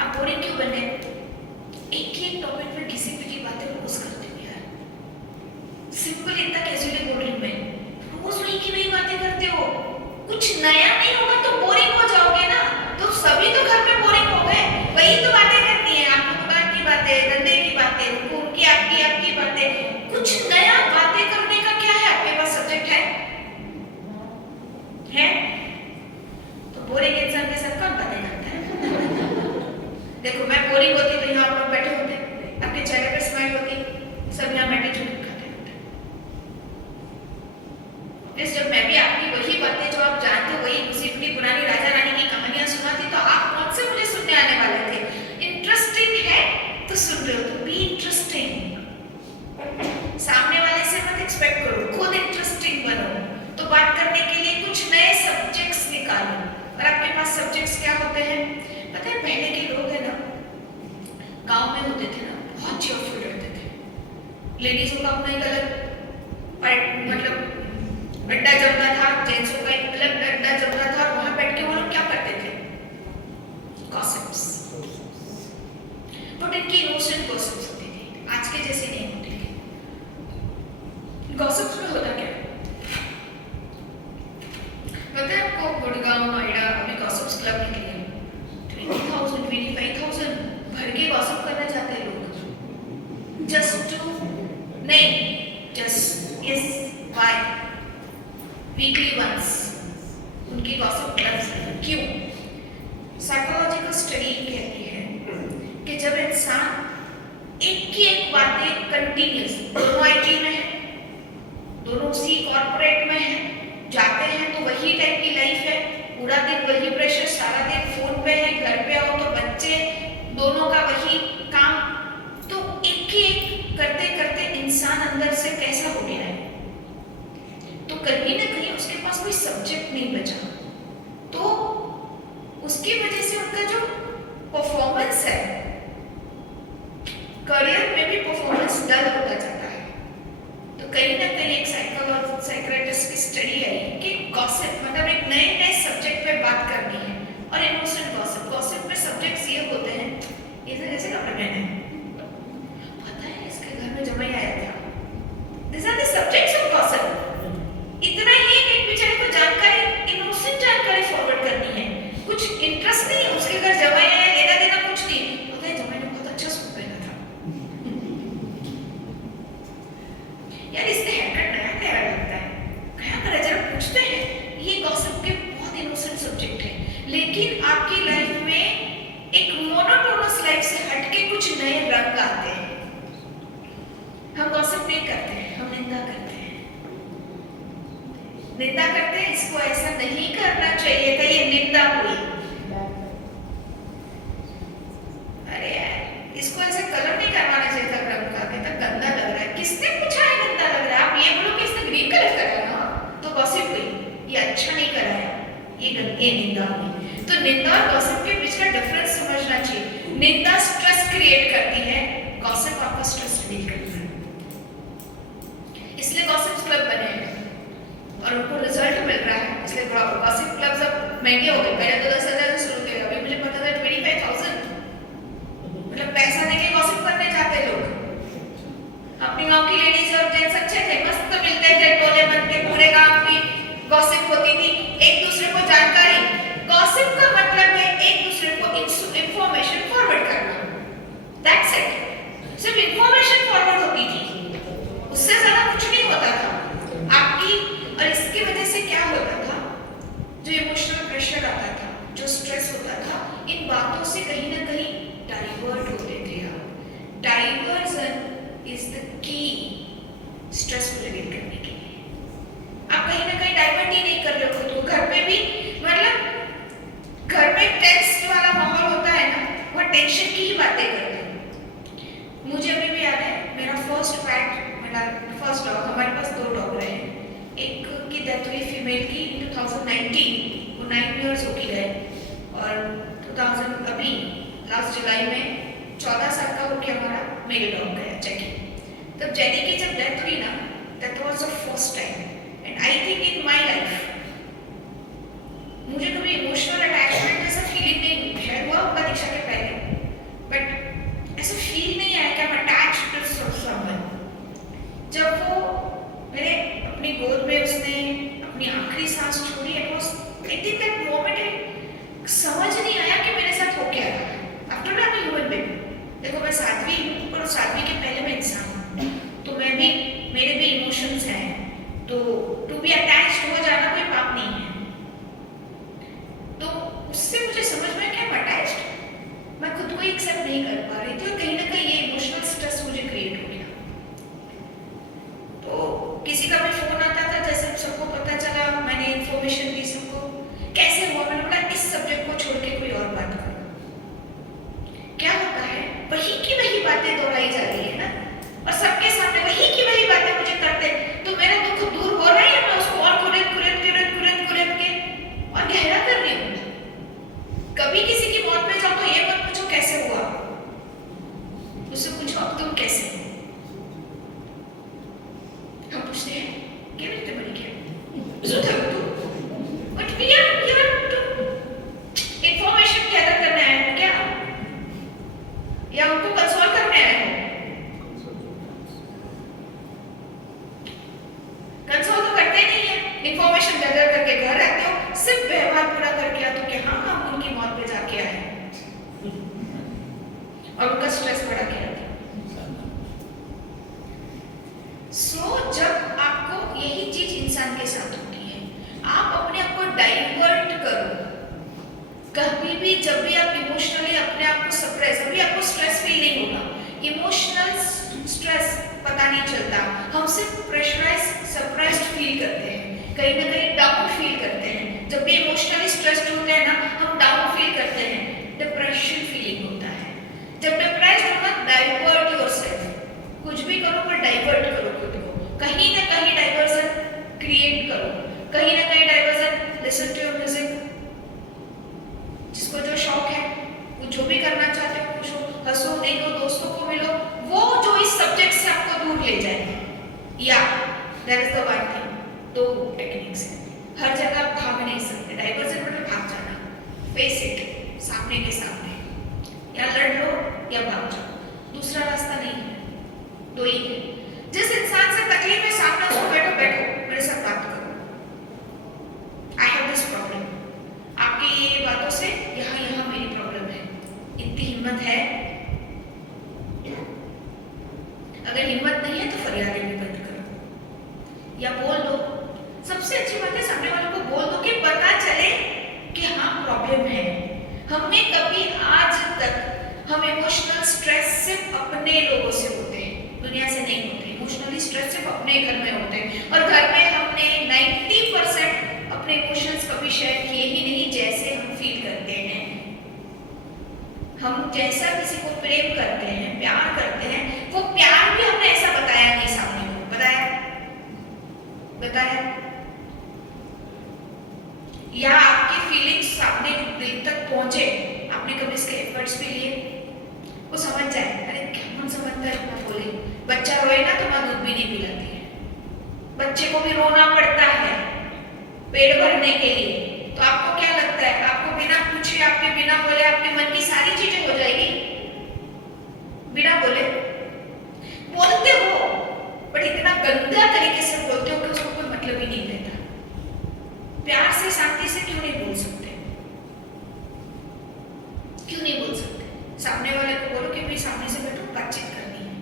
आप बोरिंग क्यों बने? एक ही एक टॉपिक पर घिसी पिटी बातें रोज करते हो यार। सिंपल इतना कैजुअली बोल रही हूं मैं, रोज वही की वही बातें करते हो, कुछ नया नहीं होगा तो बोरिंग हो जाओगे ना। तो सभी तो घर में बोरिंग हो गए, वही तो बातें करती हैं, आपकी दुकान की बातें, धंधे की बातें, उनकी आपकी आपकी बातें। कुछ नया बातें करने का क्या है आपके पास? सब्जेक्ट है? तो बोरिंग इंसान के साथ कौन बातें करता है? देखो, मैं बोरिंग होती तो यहाँ आप लोग बैठे होते, आपके चेहरे पे स्माइल होती, सब यहाँ बैठे चुप खाते होते। इस जब मैं भी आपकी वही बातें जो आप जानते हो, वही उसी अपनी पुरानी राजा रानी की कहानियां सुनाती, तो आप कौन से मुझे सुनने आने वाले थे? इंटरेस्टिंग है तो सुन रहे हो, तो बी इंटरेस्टिंग। सामने वाले से मत एक्सपेक्ट करो, खुद इंटरेस्टिंग बनो। तो बात करने के लिए कुछ नए सब्जेक्ट्स निकालो। और आपके पास सब्जेक्ट्स क्या होते हैं पता है? पहले के लोग है ना, गांव में होते थे ना, बहुत चीयरफुल रहते थे। लेडीजों का अपना एक अलग मतलब अड्डा जमता था, जेंट्सों का एक अलग अड्डा जमता था, और वहां बैठ के वो लोग क्या करते थे? गॉसिप्स। बट इनकी इनोसेंट गॉसिप्स होती थी, आज के जैसे नहीं होती थी। गॉसिप्स में होता क्या पता है आपको? गुड़गांव, नोएडा अभी गॉसिप्स क्लब निकले हैं, 20,000 25,000 भर के गॉसिप करना चाहते हैं लोग, जस्ट टू नहीं, just yes why weekly once उनकी गॉसिप क्लब्स हैं। क्यों? साइकोलॉजिकल स्टडी कहती है कि जब इंसान एक की एक बातें कंटिन्यूस, दोनों आईटी में है, दोनों उसी कॉर्पोरेट में है, जाते हैं तो वही टाइप की लाइफ है, पूरा दिन वही प्रेशर, सारा दिन फोन पे है, घर पे आओ तो बच्चे, दोनों का वही काम, तो एक ही एक करते करते इंसान अंदर से कैसा हो गया है? तो कहीं ना कहीं उसके पास कोई सब्जेक्ट नहीं बचा, तो उसकी वजह से उनका जो परफॉर्मेंस है, करियर में भी परफॉर्मेंस डल होता जाता है। तो कहीं ना कहीं एक साइकोलॉजिस्ट की स्टडी आई कि गॉसिप मतलब एक नए नए सब्जेक्ट पे बात करनी है। और इमोशनल गॉसिप में सब्जेक्ट्स ये होते हैं, इसे कैसे कपड़े पहने, पता है इसके घर में जमाई आया था, this are the subjects of gossip. इतना ही एक बेचारे को जानकारी, इनोसेंट जानकारी फॉरवर्ड करनी है, कुछ इंटरेस्ट नहीं है, उसके घर जमाई आया, लेना देना कुछ नहीं, पता है जमाई ने बहुत अच्छा सूट पहना था यार, इसने हेयरकट नया नया लगता है, क्या करा जरा पूछते हैं। ये गॉसिप के बहुत इनोसेंट सब्जेक्ट है, लेकिन आपकी लाइफ में एक मोनोटोनस लाइफ से हटके कुछ नए रंग आते हैं। हम गॉसिप नहीं करते हैं, हम निंदा करते हैं। निंदा करते हैं, इसको ऐसा नहीं करना चाहिए था, ये निंदा हुई। अरे यार, इसको ऐसे कलर नहीं करवाना चाहिए था रंग का, कहता ये निंदा हुई। तो निंदा और गॉसिप के बीच का डिफरेंस समझना चाहिए। निंदा स्ट्रेस क्रिएट करती है, गॉसिप आपका स्ट्रेस रिलीव करता है। इसलिए गॉसिप क्लब बने हैं और उनको रिजल्ट मिल रहा है। इसलिए गॉसिप क्लब्स अब महंगे हो गए। पहले तो 10,000 से शुरू किया, अभी मुझे पता था 25,000, मतलब पैसा देके गॉसिप करने जाते लोग। अपनी गांव की लेडीज और जेंट्स अच्छे थे, मस्त मिलते थे, टोले बन के पूरे गांव की गॉसिप होती थी, एक दूसरे को जानकारी। गॉसिप का मतलब है एक दूसरे को इंफॉर्मेशन फॉरवर्ड करना, दैट्स इट। सिर्फ इंफॉर्मेशन फॉरवर्ड होती थी, उससे ज्यादा कुछ नहीं होता था आपकी। और इसकी वजह से क्या होता था, जो इमोशनल प्रेशर आता था, जो स्ट्रेस होता था, इन बातों से कहीं ना कहीं डाइवर्ट होते थे आप। Diversion is the key stress को रिलीव करने के लिए। आप कहीं ना कहीं डाइवर्ट ही नहीं कर रहे हो खुद को। घर पे भी मतलब घर में टेंस वाला माहौल होता है ना, वो टेंशन की ही बातें करते हैं। मुझे अभी भी याद है मेरा फर्स्ट पैट, मेरा फर्स्ट डॉग, हमारे पास 2 डॉग रहे हैं। एक की डेथ हुई फीमेल की 2019, वो 9 इयर्स हो गए, और 2000 अभी लास्ट जुलाई में 14 साल का हो गया हमारा मेल डॉग गया जैकी। तब जेनी की जब डेथ हुई ना, that was the first time and I think in my life मुझे कभी इमोशनल अटैचमेंट जैसा फीलिंग नहीं है। हुआ होगा दीक्षा के पहले, बट ऐसा फील नहीं आया कि I am attached to someone. जब वो मेरे अपनी गोद में उसने अपनी आखिरी सांस छोड़ी, it was I think that moment समझ नहीं आया कि मेरे साथ हो क्या रहा है। After that I human being, देखो मैं साध्वी हूँ, पर साध्वी के पहले मैं इंसान हूँ, तो मैं भी, मेरे भी इमोशंस हैं। तो टू बी अटैच्ड हो जाना कोई पाप नहीं है। तो उससे मुझे समझ में क्या अटैच्ड मैं खुद को एक्सेप्ट नहीं कर पा रही थी, और कहीं ना कहीं ये इमोशनल स्ट्रेस मुझे क्रिएट हो गया। तो किसी का भी फोन आता था, जैसे सबको पता चला, मैंने इन्फॉर्मेशन दी सबको, कैसे हुआ, मैंने बोला इस सब्जेक्ट को छोड़ के कोई और बात करो। क्या होता है, वही की वही बातें दोहराई जा रही है ना, और सबके सामने वही की वही बातें मुझे करते, तो मेरा दुख दूर हो रहा है या मैं उसको और कुरेद के और गहरा कर रही हूँ। कभी किसी की मौत पे जाओ तो ये मत पूछो कैसे हुआ, उससे पूछो अब तुम कैसे हो। हम पूछते हैं क्या बेटे बड़ी क्या सुधर तू, but we are information gather करने आए हो क्या, या उनको कंसोल करने आए हो? कंसोल तो करते नहीं है, इंफॉर्मेशन गैदर करके घर आते हो, सिर्फ व्यवहार पूरा करके आते हो कि हाँ हम उनकी मौत पे जाके आए और उनका स्ट्रेस बढ़ा के आते। सो जब आपको यही चीज इंसान के साथ होती है, आप अपने आप को डाइवर्ट करो। कभी भी जब भी आप इमोशनली अपने आप को सप्रेस, अभी आपको स्ट्रेस फील नहीं होगा, इमोशनल स्ट्रेस पता नहीं चलता, हम सिर्फ प्रेशराइज सप्रेस्ड फील करते हैं, कहीं ना कहीं डाउन फील करते हैं। जब भी इमोशनली स्ट्रेस्ड होते हैं ना, हम डाउन फील करते हैं, डिप्रेशन फीलिंग होता है। जब डिप्रेस्ड हो ना, डाइवर्ट योरसेल्फ, कुछ भी करो पर डाइवर्ट करो खुद को, कहीं ना कहीं डाइवर्जन क्रिएट करो, कहीं ना कहीं diversion. Listen to your music, जिसको जो शौक है, वो जो भी करना चाहते हो, पूछो, हंसो, देखो, दोस्तों को मिलो, वो जो इस सब्जेक्ट से आपको दूर ले जाए। या that is the one thing, 2 techniques है, हर जगह आप भाग नहीं सकते। डाइवर्जन मतलब भाग जाना, फेस इट, सामने के सामने, या लड़ लो या भाग जाओ, दूसरा रास्ता नहीं है, 2 ही है। जिस इंसान से तकलीफ है, सामने उसको बैठो, मेरे साथ बात करो, आई हैव दिस प्रॉब्लम, आपकी ये बातों से यहाँ मेरी प्रॉब्लम है, इतनी हिम्मत है? अगर हिम्मत नहीं है तो फरियाद देनी बंद करो या बोल दो। सबसे अच्छी बात है सामने वालों को बोल दो कि पता चले कि हाँ प्रॉब्लम है। हमने कभी आज तक, हम इमोशनल स्ट्रेस सिर्फ अपने लोगों से होते हैं, दुनिया से नहीं होते। इमोशनली स्ट्रेस सिर्फ अपने घर में होते हैं, और घर में हमने 90% अपने इमोशंस कभी शेयर किए ही नहीं, जैसे हम फील करते हैं। हम जैसा किसी को प्रेम करते हैं, प्यार करते हैं, वो प्यार भी हमने ऐसा बताया नहीं सामने को, बताया या आपके चीज आपने दिल तक पहुंचे, आपने कभी इसके एफर्ट्स भी लिए, वो समझ जाए। अरे क्या समझता है इतना बोले, बच्चा रोए ना तो माँ दूध भी नहीं पिलाती है, बच्चे को भी रोना पड़ता है पेट भरने के लिए। तो आपको क्या लगता है आपको बिना पूछे, आपके बिना बोले आपके मन की सारी चीजें हो जाएगी? बिना बोले बोलते हो, बट इतना गंदा तरीके से बोलते हो कि उसको कोई मतलब ही नहीं रहता। प्यार से शांति से क्यों नहीं बोल सकते? क्यों नहीं बोल सकते? सामने वाले को बोलो कि भाई सामने से बैठो, बातचीत करनी है।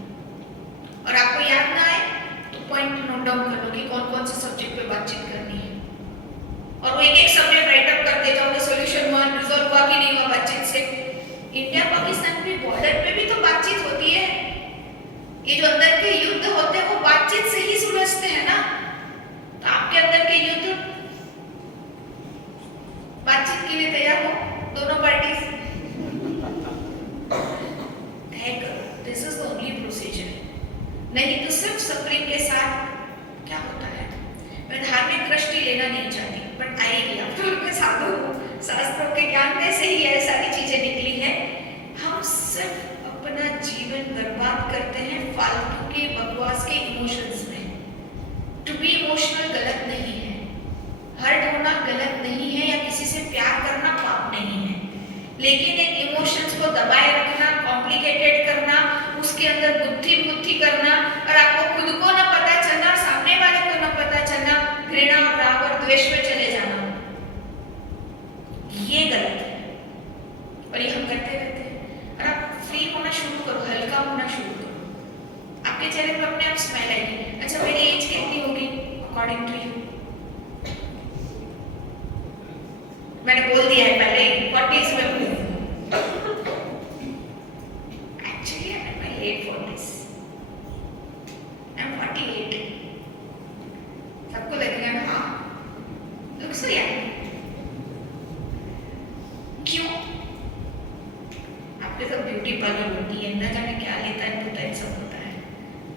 और आपको याद ना आए तो पॉइंट नोट डाउन कर लो कि कौन कौन से सब्जेक्ट पे बातचीत करनी है, और वो एक एक सब्जेक्ट राइट अप करते जाओगे, सॉल्यूशन वन रिजॉल्व हुआ कि नहीं हुआ बातचीत से। इंडिया पाकिस्तान पे बॉर्डर पे भी तो बातचीत होती है। ये जो अंदर के युद्ध होते हैं वो बातचीत से ही सुलझते हैं ना। तो आपके अंदर के युद्ध बातचीत के लिए तैयार हो दोनों पार्टी तय करो, this is the only procedure. नहीं तो सिर्फ सफरिंग के साथ क्या होता है। मैं धार्मिक दृष्टि लेना नहीं चाहती, बट आएगी। आफ्टर मैं साधु शास्त्रों के ज्ञान में से ही ये सारी चीजें निकली है। हम सिर्फ अपना जीवन बर्बाद करते हैं फालतू के बकवास के इमोशंस में। टू बी इमोशनल गलत नहीं है, हर्ट होना गलत नहीं है, या किसी से प्यार करना पाप नहीं है, लेकिन इन इमोशंस को दबाए रखना, कॉम्प्लिकेटेड करना, उसके अंदर बुद्धि करना, और आपको खुद को ना पता चलना, सामने वाले को ना पता चलना, घृणा और राग और द्वेष में चले जाना, ये गलत है। और ये हम करते रहते हैं। और आप फ्री होना शुरू करो, हल्का होना शुरू करो, आपके चेहरे पर अपने आप स्माइल आएगी। अच्छा मेरी एज कितनी होगी अकॉर्डिंग टू यू? मैंने बोल दिया है पहले 40s में हूँ। Actually I am in late 40s, I am 48। सबको लगेगा ना हाँ लुक्स तो यार क्यों? आपके सब ब्यूटी पार्लर होती है, ना जाने क्या लेता है पता है सब होता है।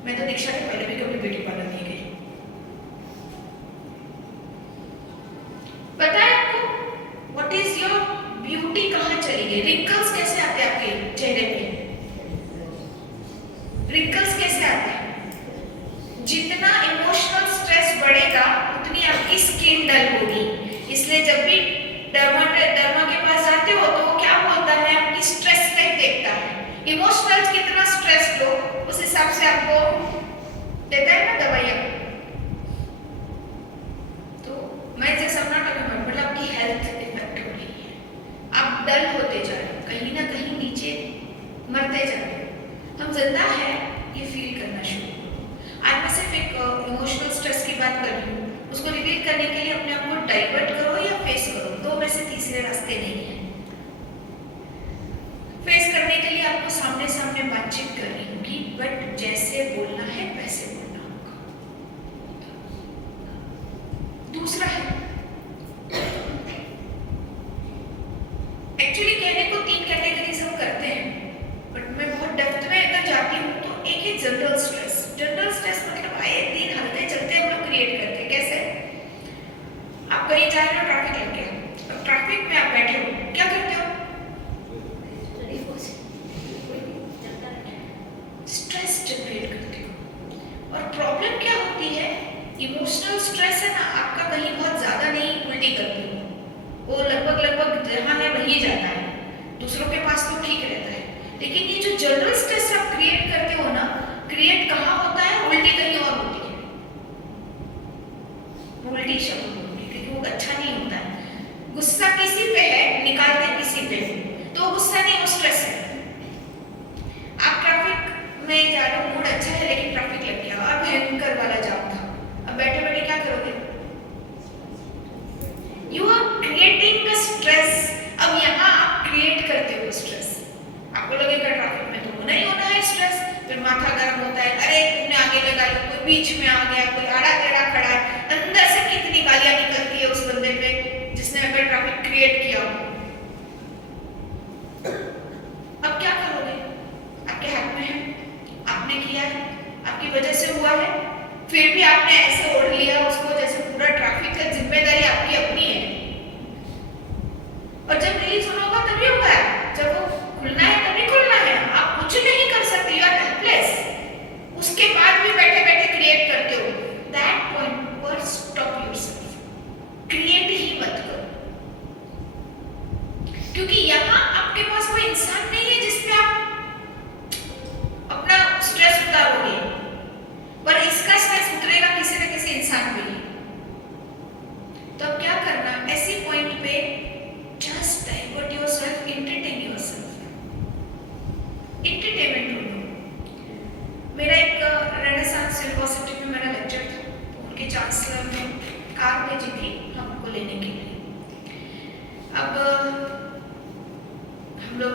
मैं तो दीक्षा के पहले भी कभी ब्यूटी पार्लर नहीं गई। पता है आपको व्हाट इज योर ब्यूटी कहाँ चली गई? रिंकल्स कैसे आते हैं आपके चेहरे पे? रिंकल्स कैसे आते हैं? जितना इमोशनल स्ट्रेस बढ़ेगा उतनी आपकी स्किन डल होगी। इसलिए जब भी डर्मा के पास जाते हो तो वो क्या बोलता है, आपकी स्ट्रेस नहीं देखता है। इमोशनल कितना स्ट्रेस हो उस हिसाब से आपको देता है ना दवाइयाँ। तो मैं जैसे अपना मतलब आपकी हेल्थ इफेक्ट हो रही है, आप डल होते जा रहे हो, कहीं ना कहीं नीचे मरते जा रहे हो। हम जिंदा है ये फील करना शुरू करो। आज मैं सिर्फ एक इमोशनल स्ट्रेस की बात कर रही हूँ, उसको रिलीव करने के लिए अपने आप को डाइवर्ट करो या फेस करो, दो में से तीसरे रास्ते नहीं है। फेस करने के लिए आपको सामने सामने बातचीत करनी होगी, बट जैसे बोलना है वैसे बोलना होगा। दूसरा है एक्चुअली कहने को 3 कैटेगरीज हम करते हैं, बट मैं बहुत डेप्थ में अगर जाती हूँ तो एक है जनरल स्ट्रेस। जनरल स्ट्रेस मतलब आए दिन हलते चलते हम लोग क्रिएट करते हैं। कैसे? आप कहीं जा रहे हो, ट्रैफिक लग गया, अब ट्रैफिक में आप बैठे हो, क्या करते हो? स्ट्रेस जनरेट करते हो। और प्रॉब्लम क्या होती है, इमोशनल स्ट्रेस है ना आपका कहीं बहुत ज्यादा नहीं उल्टी करते हो, वो लगभग जहाँ है वहीं जाता है, दूसरों के पास तो ठीक रहता है। लेकिन ये जो जनरल स्ट्रेस आप क्रिएट करते हो ना, क्रिएट कहाँ होता है? उल्टी कहीं और होती है। उल्टी शब्द होती है क्योंकि वो अच्छा नहीं होता है। गुस्सा किसी पे है, निकालते किसी पे, तो गुस्सा नहीं, वो स्ट्रेस है। आप ट्रैफिक में जा रहे हो, मूड अच्छा है लेकिन ट्रैफिक लग गया और भयंकर वाला जाम था, अब बैठे बैठे क्या करोगे? You are creating a stress. अब यहाँ आप क्रिएट करते हो स्ट्रेस। आपको लगेगा ट्रैफिक में तो होना ही होना है स्ट्रेस, फिर माथा गर्म होता है, अरे तुमने आगे लगा लिया, कोई बीच में आ गया, कोई आड़ा टेढ़ा खड़ा है, अंदर से कितनी गालियां निकलती है उस बंदे पे जिसने अगर ट्रैफिक क्रिएट किया हो। अब क्या करोगे? आपके हाथ में है, आपने किया है, आपकी वजह से हुआ है, फिर भी आपने ऐसे ओढ़ लिया उसको जैसे पूरा ट्रैफिक का जिम्मेदारी आपकी अपनी है।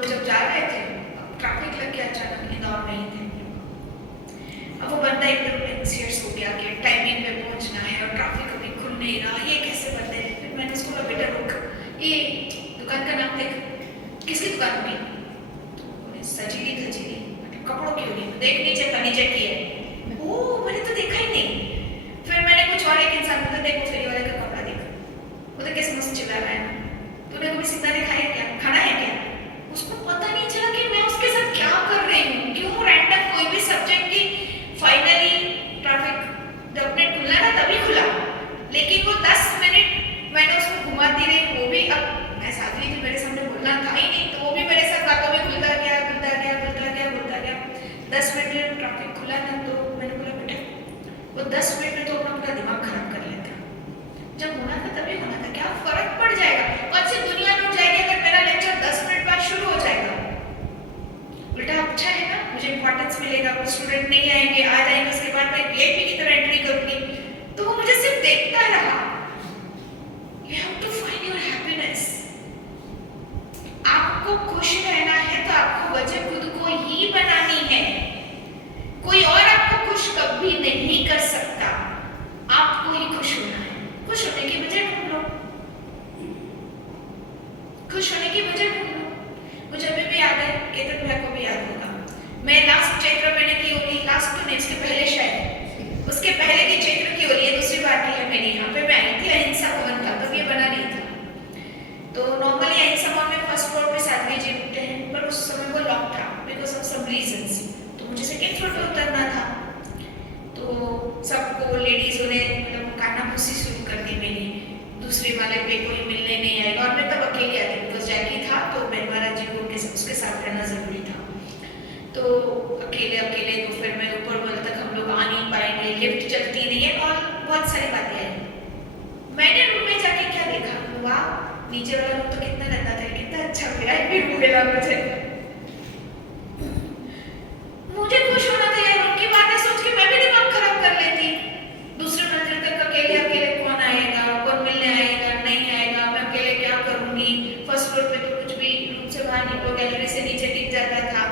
लोग जब जा रहे थे, ट्रैफिक लग गया अचानक, इंदौर में ही थे। अब वो बंदा एकदम एंग्जियस हो गया कि टाइमिंग पे पहुंचना है और ट्रैफिक अभी खुल नहीं रहा, ये कैसे बंदे। फिर मैंने उसको बोला बेटा रुक, ये दुकान का नाम देख, किसकी दुकान में? तो सजीली धजीली, कपड़ों की होगी, देख नीचे फर्नीचर की है। ओ मैंने तो देखा ही नहीं। फिर मैंने कुछ और एक इंसान को देखो फेरी वाले का कपड़ा देखा, वो तो कैसे मस्त चिल्ला रहा है, तूने कभी सीधा दिखाया है क्या, खाना है क्या? उसको पता नहीं चला कि मैं उसके साथ क्या कर रही हूँ, क्यों रैंडम कोई भी सब्जेक्ट की। फाइनली ट्रैफिक जब नेट खुला ना तभी खुला, लेकिन वो 10 मिनट मैंने उसको घुमाती रही, वो भी अब मैं साथी थी, मेरे सामने बोलना था ही नहीं, तो वो भी मेरे साथ बातों में घुलता गया घुलता गया घुलता गया घुलता गया। 10 मिनट में ट्रैफिक खुला ना, तो मैंने बोला बेटा वो 10 मिनट में तो अपना पूरा दिमाग खराब कर लेता, जब होना था तभी होना था, क्या फर्क पड़ जाएगा, कौन सी दुनिया लूट जाएगी अगर मेरा लेक्चर 10 मिनट बाद शुरू हो जाएगा। बेटा अच्छा है ना, मुझे इंपॉर्टेंस मिलेगा, वो स्टूडेंट नहीं आएंगे, आ जाएंगे, उसके बाद मैं वीआईपी की तरह एंट्री करूंगी। तो वो मुझे सिर्फ देखता रहा। You have to find your happiness. आपको खुश रहना है तो आपको वजह खुद को ही बनानी है, कोई और आपको खुश कभी नहीं कर सकता, आपको ही खुश होना है। खुश होने की वजह ढूंढ लो, खुश होने की वजह ढूंढ लो। मुझे अभी भी याद है, केतन भाई को भी याद होगा, मैं लास्ट चैत्र मैंने की होली, लास्ट तो नहीं उसके पहले शायद, उसके पहले की चैत्र की होली है, दूसरी बार की है मेरी, यहाँ पे मैं आई थी अहिंसा भवन का, तब ये बना नहीं था। तो नॉर्मली अहिंसा भवन में फर्स्ट फ्लोर पे साधवी जी उठते हैं, पर उस समय वो लॉक था बिकॉज ऑफ सम रीजंस, तो मुझे सेकेंड फ्लोर पे उतरना था। तो सबको लेडीजों ने मतलब कानाफूसी शुरू कर दी मेरी, दूसरे वाले पे कोई मिलने नहीं आएगा, और मैं तब अकेली आती बिकॉज जैकी था तो बेनवारा जी को उसके साथ रहना जरूरी था। तो अकेले अकेले तो फिर मैं ऊपर बोल तक हम लोग आ नहीं पाएंगे, लिफ्ट चलती नहीं है और बहुत सारी बातें आई। मैंने रूम में जाके क्या देखा, वाह नीचे वाला रूम तो कितना गंदा था, कितना अच्छा वीआईपी रूम मिला मुझे। मुझे खुश होना था यार, रूम की बातें सोच के मैं भी दिमाग खराब कर लेती। दूसरे मंजिल तक अकेले अकेले कौन आएगा, कौन मिलने आएगा, नहीं आएगा, मैं अकेले क्या करूंगी। फर्स्ट फ्लोर पे तो कुछ भी रूम से बाहर निकलो गैलरी से नीचे दिख जाता था,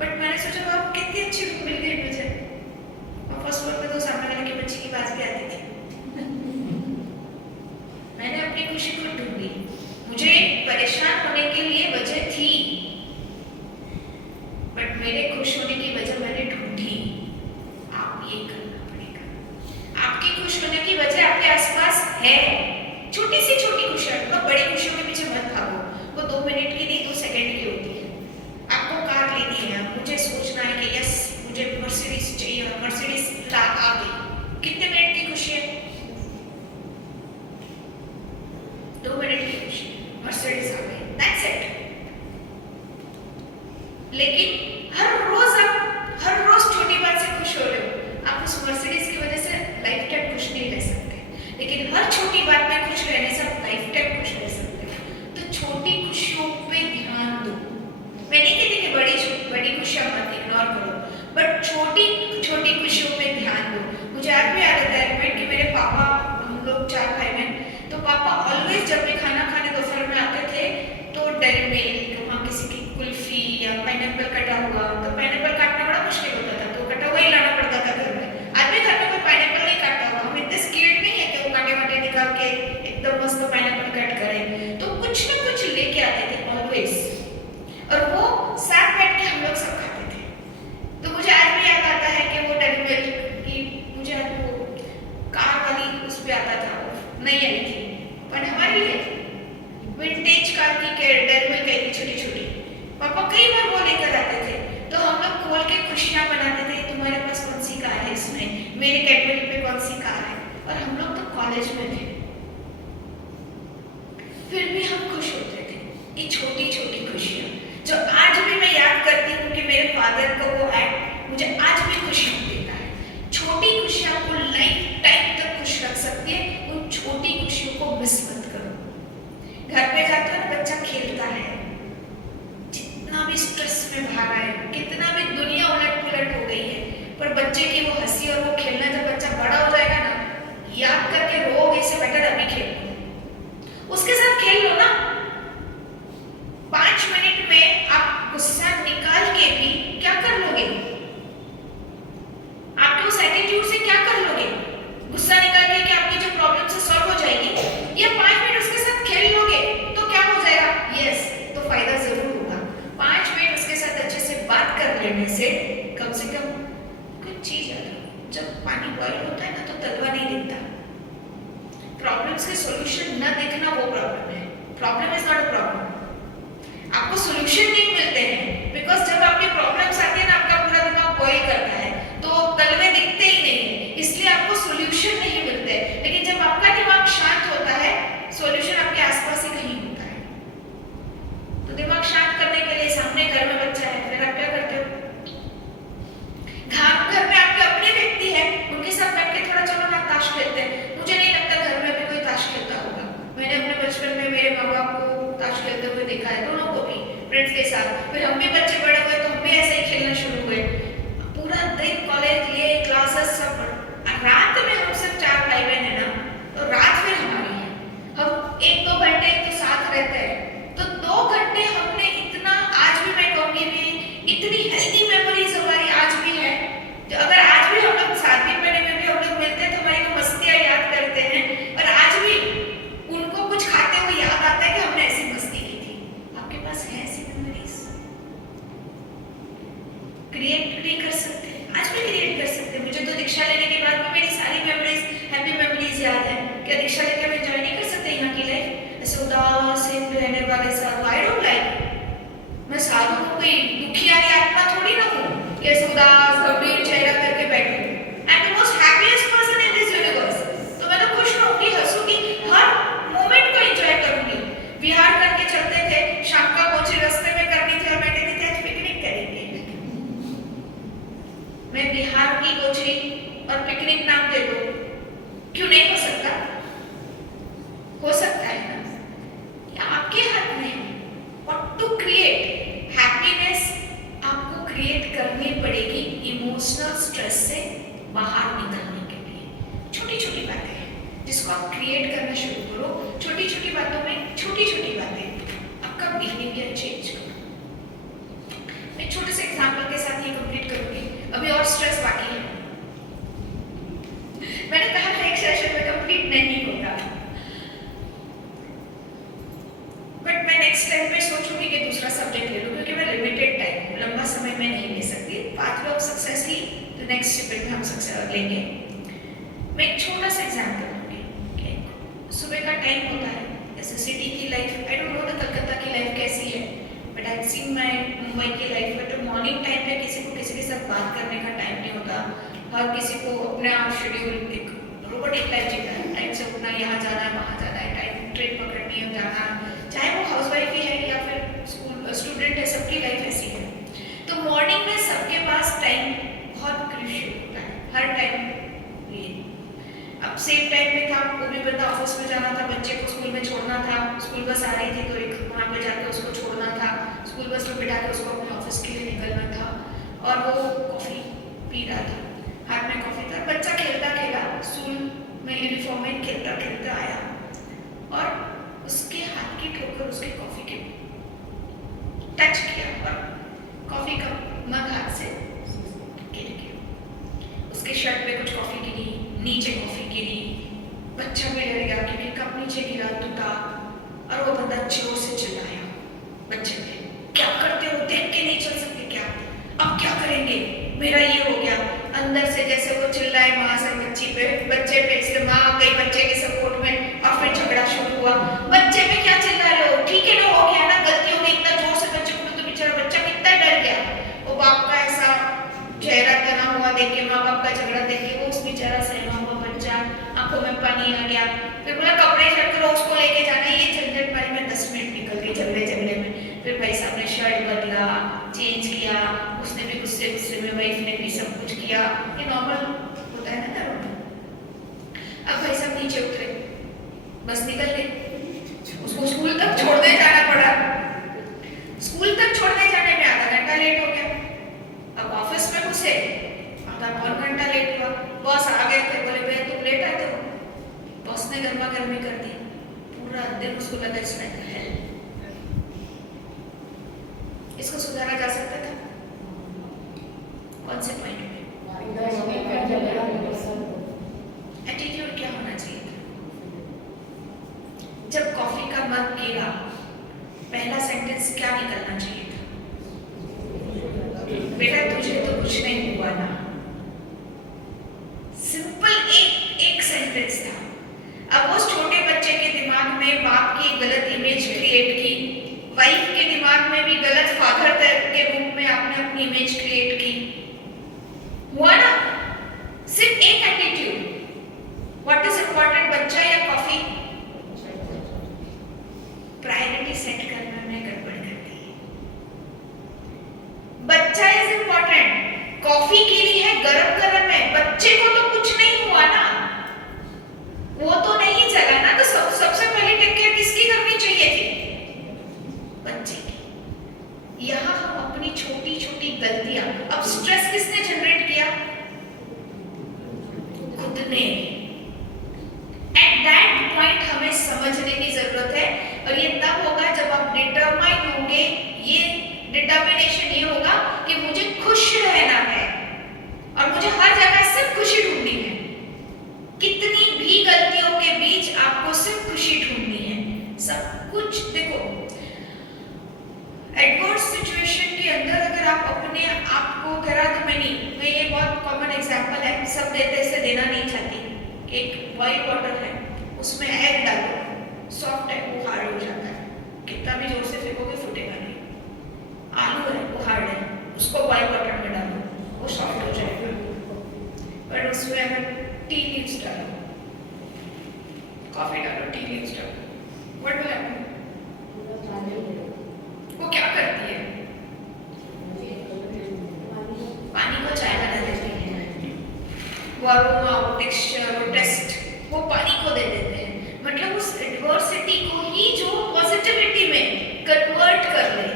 बट मैंने सोचा वाह कितनी अच्छी रूम मिल गई मुझे। और फर्स्ट फ्लोर पे तो सामने वाले की बच्ची की बात भी आती थी। मैंने अपनी खुशी खुद ढूंढी, मुझे परेशान होने के लिए वजह थी, बट मेरे खुश होने की वजह मैंने ढूंढी। आप ये करना पड़ेगा, आपकी खुश होने की वजह आपके आसपास है। छोटी सी छोटी खुशियां, तो बड़ी खुशियों के पीछे मत भागो, वो 2 मिनट की नहीं 2 सेकंड की होती है। आपको कार लेनी है, मुझे सोचना है कि यस मुझे मर्सिडीज चाहिए, मर्सिडीज आ गई, कितने मिनट की खुशी है? 2 मिनट की खुशी, मर्सिडीज आ गई, दैट्स इट। लेकिन हर रोज छोटी बात से खुश हो रहे हो, आप उस मर्सिडीज की वजह से लाइफ टाइम खुश नहीं रह सकते, लेकिन हर छोटी बात में खुश रहने से आप लाइफ टाइम खुश रह सकते हो। तो छोटी खुशियों पे ध्यान दो। मैं नहीं कहती कि बड़ी खुशियां मत इग्नोर करो, बट छोटी छोटी खुशियों पे ध्यान दो। मुझे आज भी याद आता है कि मेरे पापा, हम लोग 4 भाई बहन, तो पापा ऑलवेज जब भी खाना खाने दोपहर में आते थे तो डेयरी मिल्क, वहाँ किसी की कुल्फी या पाइनएप्पल कटा हुआ, तो पाइनएप्पल काटना बड़ा मुश्किल होता था, तो कटा हुआ ही लाना पड़ता था घर में। आज भी घर में कोई पाइनएप्पल नहीं काटता हुआ, हम इतने स्किल्ड नहीं है कि वो कांटे वाटे निकाल के एकदम मस्त पाइनएप्पल कट करें, तो कुछ ना कुछ लेके आते थे ऑलवेज, और वो साथ बैठ के हम लोग सब खाते थे। तो मुझे आज भी याद आता है कि वो डेयरी मिल्क की, मुझे आज वो कार वाली उस पे आता था, नहीं आई थी, पर हमारे लिए विंटेज कार की डेयरी मिल्क आई थी छोटी छोटी, पापा कई बार वो लेकर आते थे, तो हम लोग खोल के खुशियां मनाते थे, तुम्हारे पास कौन सी कार है इसमें, मेरे कैडबरी पे कौन सी कार है। और हम लोग तो कॉलेज में थे, फिर भी हम खुश होते थे। ये छोटी छोटी खुशियां जो आज भी मैं याद करती हूँ कि मेरे फादर को वो एक्ट मुझे आज भी खुशी देता है। छोटी खुशियां आपको लाइफ टाइम तक खुश रख सकती है, उन छोटी खुशियों को मिस मत करो। घर पे जाता है ना बच्चा खेलता है, जितना भी स्ट्रेस में भागा है, कितना भी दुनिया उलट पुलट हो गई है, पर बच्चे की वो हंसी और वो खेलना जब बच्चा बड़ा हो जाएगा ना, याद करके रोओगे, इससे बेटर अभी खेल लो, उसके साथ खेल लो ना। 5 मिनट में आप कर लेने से कम कोई चीज है, जब पानी बॉईल होता है ना तो तलवा नहीं दिखता। प्रॉब्लम्स के सॉल्यूशन न देखना वो प्रॉब्लम है। Problem is not a problem. आपको सॉल्यूशन नहीं मिलते हैं बिकॉज जब आपकी प्रॉब्लम्स आती है ना आपका पूरा दिमाग बॉईल करता है तो तलवे दिखते ही नहीं है, इसलिए आपको सॉल्यूशन नहीं मिलते। लेकिन जब आपका दिमाग शांत होता है सॉल्यूशन आपके आसपास ही कहीं होता है। तो दिमाग शांत करने के लिए सामने घर में बच्चा है, फिर आप क्या करते हो? घर में आपके अपने व्यक्ति है, उनके साथ बैठ के थोड़ा चलो ना ताश खेलते हैं। मुझे नहीं लगता घर में भी कोई ताश खेलता होगा। मैंने अपने बचपन में मेरे माँ बाप को ताश खेलते हुए देखा है, दोनों को भी फ्रेंड्स के साथ। फिर हम भी बच्चे बड़े हुए तो हम भी ऐसे ही खेलना शुरू हुए। पूरा दिन कॉलेज ये क्लासेस सब, रात में हम सब 4 भाई बहन है ना, तो रात फिर हमारी है। हम 1-2 घंटे तो साथ रहते हैं, तो 2 घंटे हमने इतना, आज भी मैं कहूँगी भी इतनी हेल्दी मेमोरीज हमारी आज भी है। जो अगर आज भी हम लोग 7वीं महीने में भी हम लोग मिलते हैं तो हमारी वो मस्तियाँ याद करते हैं और आज भी उनको कुछ खाते हुए याद आता है कि हमने ऐसी मस्ती की थी। आपके पास है ऐसी मेमोरीज? क्रिएट नहीं कर सकते? आज भी क्रिएट कर सकते हैं। मुझे तो दीक्षा लेने के बाद भी मेरी सारी मेमोरीज, हैप्पी मेमोरीज याद है। क्या दीक्षा लेके हम एंजॉय नहीं कर सकते यहाँ की लाइफ? ऐसे उदास से रहने वाले साथ आई डोंट लाइक। मैं साधु को कोई दुखियारी आत्मा थोड़ी ना हूँ कि ऐसे उदास गंभीर चेहरा करके बैठूं। I am the most happiest person in this universe. तो मैं तो खुश रहूंगी, हंसूंगी, हर मोमेंट को एंजॉय करूंगी। विहार करके चलते थे, शाम का कोची रास्ते में करनी थी और मैं कहती थी आज पिकनिक करेंगे। मैं बिहार की कोची और पिकनिक नाम दे दो, क्यों नहीं हो सकता? हो सकता है ना? ये आपके हाथ में है। What to create? हैप्पीनेस आपको क्रिएट करनी पड़ेगी इमोशनल स्ट्रेस से बाहर निकलने के लिए। छोटी छोटी बातें हैं जिसको आप क्रिएट करना शुरू करो। छोटी छोटी बातों में छोटी छोटी बातें आपका बिहेवियर चेंज करो। मैं छोटे से एग्जांपल के साथ ये कंप्लीट करूंगी, अभी और स्ट्रेस बाकी है। मैंने कहा था एक सेशन में कंप्लीट नहीं होगा, बट मैं नेक्स्ट टाइम पे सोचूंगी कि दूसरा सब्जेक्ट ले लूं क्योंकि मैं लिमिटेड टाइम हूं, लंबा समय में नहीं ले सकती। पाथवे ऑफ सक्सेस ही तो नेक्स्ट स्टेप में हम सक्सेस लेंगे। मैं एक छोटा सा एग्जांपल दूंगी कि सुबह का टाइम होता है, जैसे सिटी की life, I don't know the Calcutta की लाइफ कैसी है, but I have seen my Mumbai की लाइफ। बट मॉर्निंग टाइम पे किसी को किसी के साथ बात करने का टाइम नहीं होता। हर किसी को अपना शेड्यूल, एक रोबोटिक लाइफ जीता है। टाइम से उठना, यहाँ जाना है, वहाँ जाना है, टाइम ट्रेन पकड़नी है, जाना है, चाहे वो हाउसवाइफ ही है या फिर स्कूल स्टूडेंट है, सबकी लाइफ ऐसी है। तो मॉर्निंग में सबके पास टाइम बहुत क्रूशियल होता है, हर टाइम ये। अब सेम टाइम पे था, वो भी बंदा ऑफिस में जाना था, बच्चे को स्कूल में छोड़ना था, स्कूल बस आ रही थी तो एक वहाँ पे जाकर उसको छोड़ना था, स्कूल बस में बिठा के उसको अपने ऑफिस के लिए निकलना था। और वो कॉफ़ी पी रहा था, हाथ में कॉफ़ी था। बच्चा खेलता खेला स्कूल में यूनिफॉर्म में खेलता खेलता आया और उसके हाथ की ठोकर उसके कॉफ़ी के टच किया और कॉफ़ी का मग हाथ से गिर गया। उसके शर्ट पे कुछ कॉफ़ी गिरी, नीचे कॉफ़ी गिरी, बच्चा भी डर गया कि मेरे कप नीचे गिरा, टूटा। और वो बंदा जोर से चिल्लाया बच्चे पे, क्या करते हो, देख के नहीं चल सकते क्या? अब क्या करेंगे, मेरा ये हो गया। अंदर से जैसे वो चिल्लाए माँ से बच्चे पे इसलिए माँ आ गई बच्चे के सपोर्ट में और फिर झगड़ा शुरू हुआ। बच्चे पे क्या चिल्ला रहे हो, ठीक है ना, हो गया ना, गलती हो गई, इतना जोर से बच्चे को, तो बेचारा बच्चा कितना डर गया। वो बाप का ऐसा चेहरा तना हुआ देख के, माँ बाप का झगड़ा देख के, वो उस बेचारा सहमा हुआ बच्चा, आंखों में पानी आ गया। फिर बोला कपड़े छट करो, उसको लेके जाना। ये झंझट भाई में 10 मिनट निकल गए झगड़े में। फिर भाई साहब ने शर्ट बदला, चेंज किया, उसने भी गुस्से में, वाइफ ने भी सब कुछ किया। ये नॉर्मल होता है ना नॉर्मल। अब भाई साहब नीचे उतरे, बस निकल गए, उसको स्कूल तक छोड़ने जाना पड़ा। स्कूल तक छोड़ने जाने में आधा घंटा लेट हो गया। अब ऑफिस में घुसे, आधा पौन घंटा लेट हुआ। बॉस आ गए थे, बोले भैया तुम लेट आते हो। बॉस ने गर्मा गर्मी कर दी, पूरा दिन उसको लगा इसमें है। इसको सुधारा जा सकता था कौन से पॉइंट में? एटीट्यूड क्या होना चाहिए था? जब कॉफी का मग गिरा, पहला सेंटेंस क्या निकलना चाहिए था? बेटा तुझे तो कुछ नहीं हुआ ना। सिंपल एक सेंटेंस था। अब उस छोटे बच्चे के दिमाग में बाप की गलत इमेज क्रिएट की, वाइफ के दिमाग में भी गलत फादर के रूप में आपने अपनी इमेज क्रिएट की। हुआ ना? सिर्फ एक एटीट्यूड। व्हाट इज इंपॉर्टेंट, बच्चा या कॉफी? प्रायोरिटी सेट करना में गड़बड़ करती है। बच्चा इज इंपॉर्टेंट, कॉफी के लिए है गरम गरम है, बच्चे को तो कुछ नहीं हुआ ना, वो तो नहीं चला ना। तो सबसे पहले टेक केयर किसकी करनी चाहिए थी? बच्चे की। यहां हम अपनी छोटी छोटी गलतियां, अब स्ट्रेस किसने जनरेट किया? खुद ने। एट दैट पॉइंट हमें समझने की जरूरत है, और ये तब होगा जब आप डिटरमाइन होंगे। ये डिटर्मिनेशन ये होगा कि मुझे खुश रहना है और मुझे हर जगह सिर्फ खुशी ढूंढनी है। कितनी भी गलतियों के बीच आपको सिर्फ खुशी ढूंढनी है। सब कुछ देखो, एडवर्स सिचुएशन के अंदर अगर आप अपने आप को करा दो, मैं ये बहुत कॉमन एग्जांपल है, सब देते से देना नहीं चाहती। एक बॉइल वाटर है, उसमें एग डालो, सॉफ्ट है, वो हार्ड हो जाता है, कितना भी जोर से फेंकोगे फूटेगा नहीं। आलू है, वो हार्ड है, उसको बॉइल वाटर में डालो, वो सॉफ्ट हो जाएगा। पर उसमें अगर टी लीव्स डालो, कॉफी डालो, टी लीव्स डालो, व्हाट विल हैपन? वो क्या करती है? पानी को चाय बना देती है, वो अरोमा, वो टेक्सचर, वो टेस्ट वो पानी को दे देते हैं। मतलब उस एडवर्सिटी को ही जो पॉजिटिविटी में कन्वर्ट कर ले,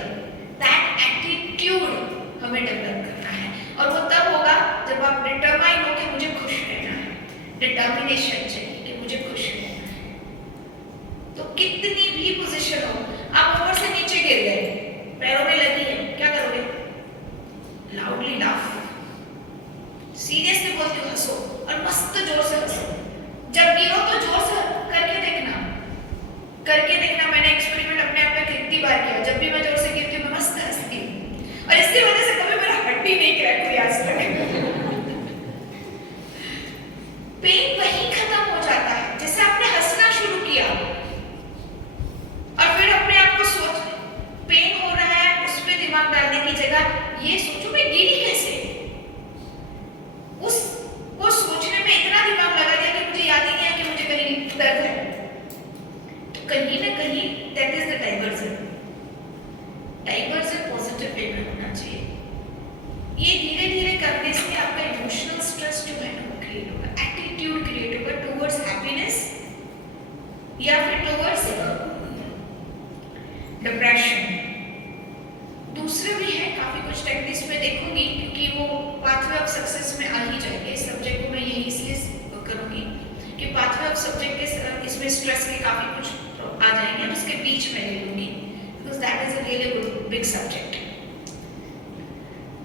दैट एटीट्यूड हमें डेवलप करना है। और वो तब होगा जब आप डिटरमाइन हो कि मुझे खुश रहना है, डिटर्मिनेशन चाहिए कि मुझे खुश रहना है। तो कितनी भी पोजीशन हो, आप ऊपर से नीचे गिर गए, पैरों में लगी है, क्या करोगे? लाउडली लाफ, सीरियसली बोलती हूँ, हंसो और मस्त जोर से हंसो। जब गिरो तो जोर से करके देखना, मैंने एक्सपेरिमेंट अपने आप में कितनी बार किया। जब भी मैं जोर से गिरती हूँ मैं मस्त हंसती हूँ, और इसकी वजह से कभी मेरा हड्डी नहीं क्रैक हुई आज तक। पेन वहीं खत्म हो जाता है जैसे आपने हंसना शुरू किया, और फिर अपने आप को सोच, पेन हो रहा है, उस पर दिमाग डालने की जगह ये सोचो मैं गिरी कैसे। वो सोचने में इतना दिमाग लगा दिया कि मुझे याद ही नहीं आया कि मुझे कहीं दर्द है। तो कहीं ना कहीं that is the diversion positive way में होना चाहिए। ये धीरे धीरे करने से आपका इमोशनल स्ट्रेस जो है ना वो क्रिएट होगा, एटीट्यूड क्रिएट होगा टुवर्ड्स हैप्पीनेस या फिर टुवर्ड्स डिप्रेशन। दूसरे भी है काफी कुछ टेक्निक्स में देखूंगी, क्योंकि वो पाथवे ऑफ सक्सेस में आ ही जाएंगे। इस सब्जेक्ट को मैं यही इसलिए करूंगी कि पाथवे ऑफ सब्जेक्ट के इसमें स्ट्रेस के काफी कुछ आ जाएंगे, और उसके बीच में ले लूंगी, because that is a really big subject.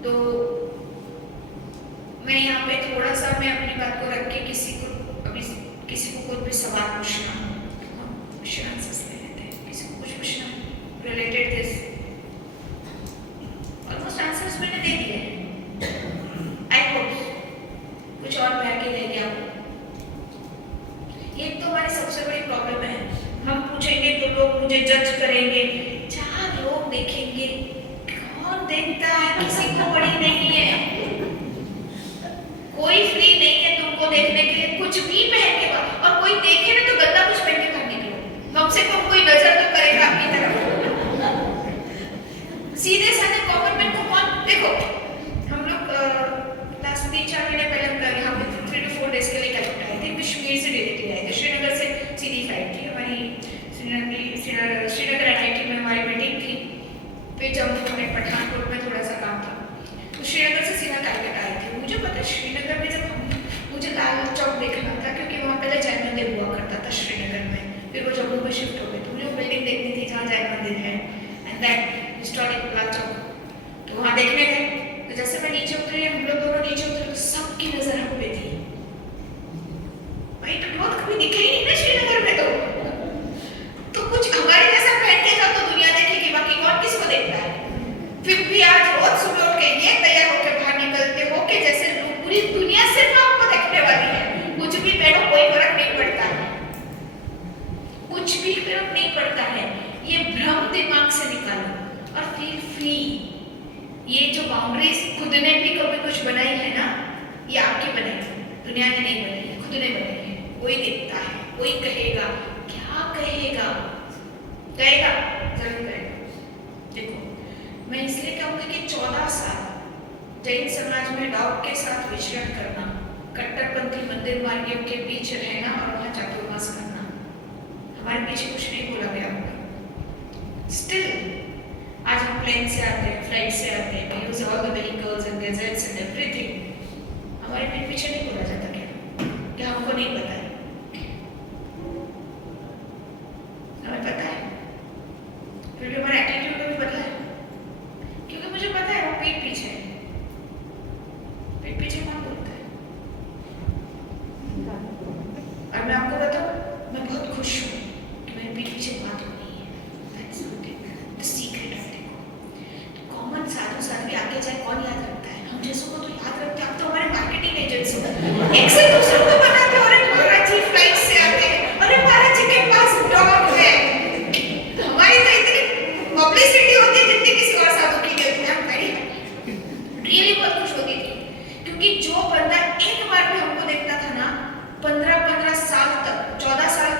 तो मैं यहाँ पे थोड़ा सा मैं अपनी बात को रख के किसी को कोई भी सवाल पूछना, क्वेश्चन आंसर्स ले लेते हैं, किसी को कुछ पूछना रिलेटेड दिस, ऑलमोस्ट आंसर्स मैंने दे दिए। आई होप कुछ और मैं आगे रह गया। ये तो हमारी सबसे बड़ी प्रॉब्लम है, हम पूछेंगे तो लोग मुझे जज करेंगे, 4 लोग देखेंगे, कौन देखता है, किसी को बड़ी नहीं है, कोई फ्री नहीं है तुमको देखने के लिए, कुछ भी पहन के, और कोई देखे ना तो गंदा कुछ पहन के बाहर निकलो, कम से कम कोई नजर तो करेगा आपकी तरफ। सीधे साधे कॉमन मैन को कौन देखो। हम लोग लास्ट 3-4 महीने पहले यहाँ पे 3 to 4 डेज के लिए कलकत्ता आए थे, कश्मीर से डायरेक्टली आए थे, श्रीनगर से सीधी फ्लाइट थी हमारी, श्रीनगर NIT में हमारी मीटिंग थी, फिर जम्मू में पठानकोट में थोड़ा सा काम था, तो श्रीनगर से सीधा कलकत्ता आए थे। मुझे पता श्रीनगर में जब मुझे लाल चौक देखना था, क्योंकि वहाँ पहले जैन मंदिर हुआ करता था श्रीनगर में, फिर वो जम्मू में शिफ्ट हो गए, तो मुझे वो बिल्डिंग देखनी थी जहाँ जैन मंदिर है, and that historic Lal Chowk, तो वहाँ देखने गए। तो जैसे मैं नीचे उतरी, हम लोग दोनों नीचे उतरे, तो सबकी नजर हम पे थी। भाई तो बहुत कभी दिखे ही नहीं ना श्रीनगर में, तो कुछ हमारे जैसा पहन के जाओ तो दुनिया देखेगी, बाकी कौन किसको देखता है। फिर भी आज बहुत सुबह उठ के ये तैयार ये जो बाउंड्रीज खुद ने भी कभी कुछ बनाई है ना, ये आपकी बनाई है, दुनिया ने नहीं बनाई है, खुद ने बनाई है। कोई देखता है, कोई कहेगा, क्या कहेगा, कहेगा जरूर कहेगा। देखो मैं इसलिए कहूँगी कि 14 साल जैन समाज में डॉग के साथ विचरण करना, कट्टरपंथी मंदिर मार्गियों के बीच रहना और वहाँ चातुर्मास करना, हमारे पीछे कुछ नहीं बोला गया होगा। स्टिल आज हम प्लेन से आते हैं, फ्लाइट से आते हैं, we use all the vehicles and gadgets and everything, हमारे पीठ पीछे नहीं बोला जाता क्या हमको नहीं पता है? हमें पता है, फिर भी हमारा एटीट्यूड भी बदला है, क्योंकि मुझे पता है वो पीठ पीछे है, पीठ पीछे कौन बोलता है? और मैं आपको बताऊं, मैं बहुत खुश हूँ कि मेरे पीठ पीछे बात हो रही है। That's the secret of it. Common साधु साध्वी आगे जाए कौन याद रखता है? हम जैसों को तो याद रखते हैं। अब तो हमारे मार्केटिंग एजेंट्स हो, एक से दूसरे को बताते हैं, अरे महाराज जी फ्लाइट से आते हैं, अरे महाराज जी के पास डॉग है। तो हमारी तो इतनी पब्लिसिटी होती है जितनी किसी और साधु की होती है। मैं रियली बहुत खुश होती थी, क्योंकि जो बंदा एक बार भी हमको देखता था ना, 15-15 साल तक, 14 साल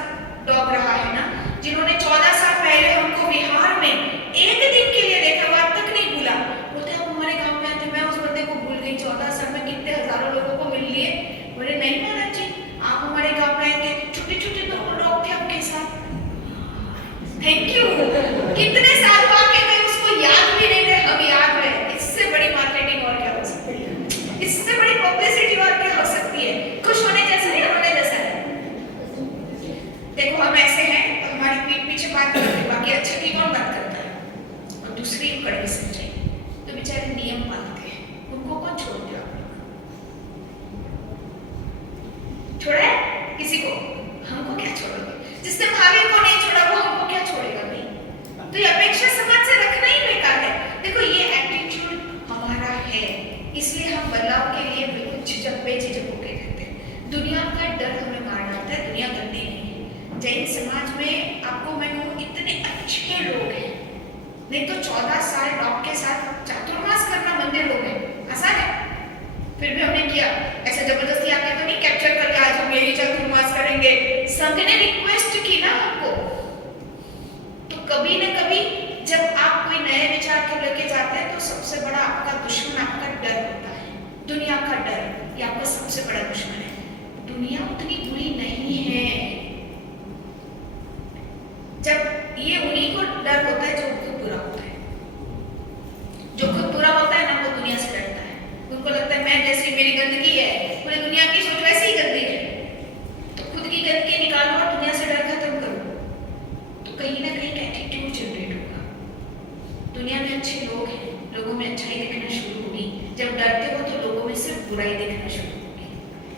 डॉग रहा है ना, जिन्होंने 14 साल पहले हमको बिहार में एक दिन के लिए देखा, बात तक नहीं भूला, बोलते आप हमारे गांव में आते। मैं उस बंदे को भूल गई। 14 साल में कितने हजारों लोगों को मिल लिए। बोले नहीं महाराज जी आप हमारे गांव में आए थे, छोटे छोटे डॉग थे आपके साथ, थैंक यू। कितने साल वाकई में उसको याद भी नहीं रहे, हम याद रहे। इससे बड़ी मार्केटिंग और क्या हो सकती है? इससे बड़ी पब्लिसिटी और क्या हो सकती है? खुश होने जैसा नहीं, होने जैसा है। देखो हम ऐसे हैं तो हमारी पीठ पीछे बात करते हैं, बाकी अच्छे की कौन बात करता है? और दूसरी कड़वी सच्चाई, तो बेचारे नियम पालते हैं, उनको कौन छोड़ दिया? छोड़ा है किसी को? हमको क्या छोड़ोगे? जिसने महावीर को नहीं छोड़ा वो हमको क्या छोड़ेगा भाई? तो ये अपेक्षा समाज से रखना ही बेकार है। देखो ये एटीट्यूड हमारा है, इसलिए हम बदलाव के लिए बिल्कुल झिझक बेझिझक होके रहते हैं। दुनिया का डर हमें मार डालता है, दुनिया गंदी नहीं है। जैन समाज में आपको मैं कहूँ इतने अच्छे लोग हैं, नहीं तो 14 साल डॉग के साथ चातुर्मास करना मंदिर हो गए, आसान है। फिर भी हमने किया, ऐसे जबरदस्ती आके तो नहीं कैप्चर करके आज हम यही चातुर्मास करेंगे। संघ ने रिक्वेस्ट की ना आपको, तो कभी न कभी जब आप कोई नए विचार को लेके जाते हैं तो सबसे बड़ा आपका दुश्मन आपका डर होता है। दुनिया का डर ये आपका सबसे बड़ा दुश्मन है। दुनिया उतनी बुरी नहीं है। जब ये उन्हीं को डर होता है जो खुद बुरा होता है। जो खुद बुरा होता है ना वो दुनिया से डरता है। उनको लगता है मैं जैसी मेरी गंदगी है, पूरी दुनिया की सोच वैसी ही गंदी है, तो खुद की गंदगी निकालो और दुनिया से डर खत्म करो, तो कहीं ना कहीं एटीट्यूड जनरेट होगा। दुनिया में अच्छे लोग हैं, लोगों में अच्छाई दिखना शुरू होगी। जब डरते हो तो लोगों में सिर्फ बुराई दिखना शुरू होगी,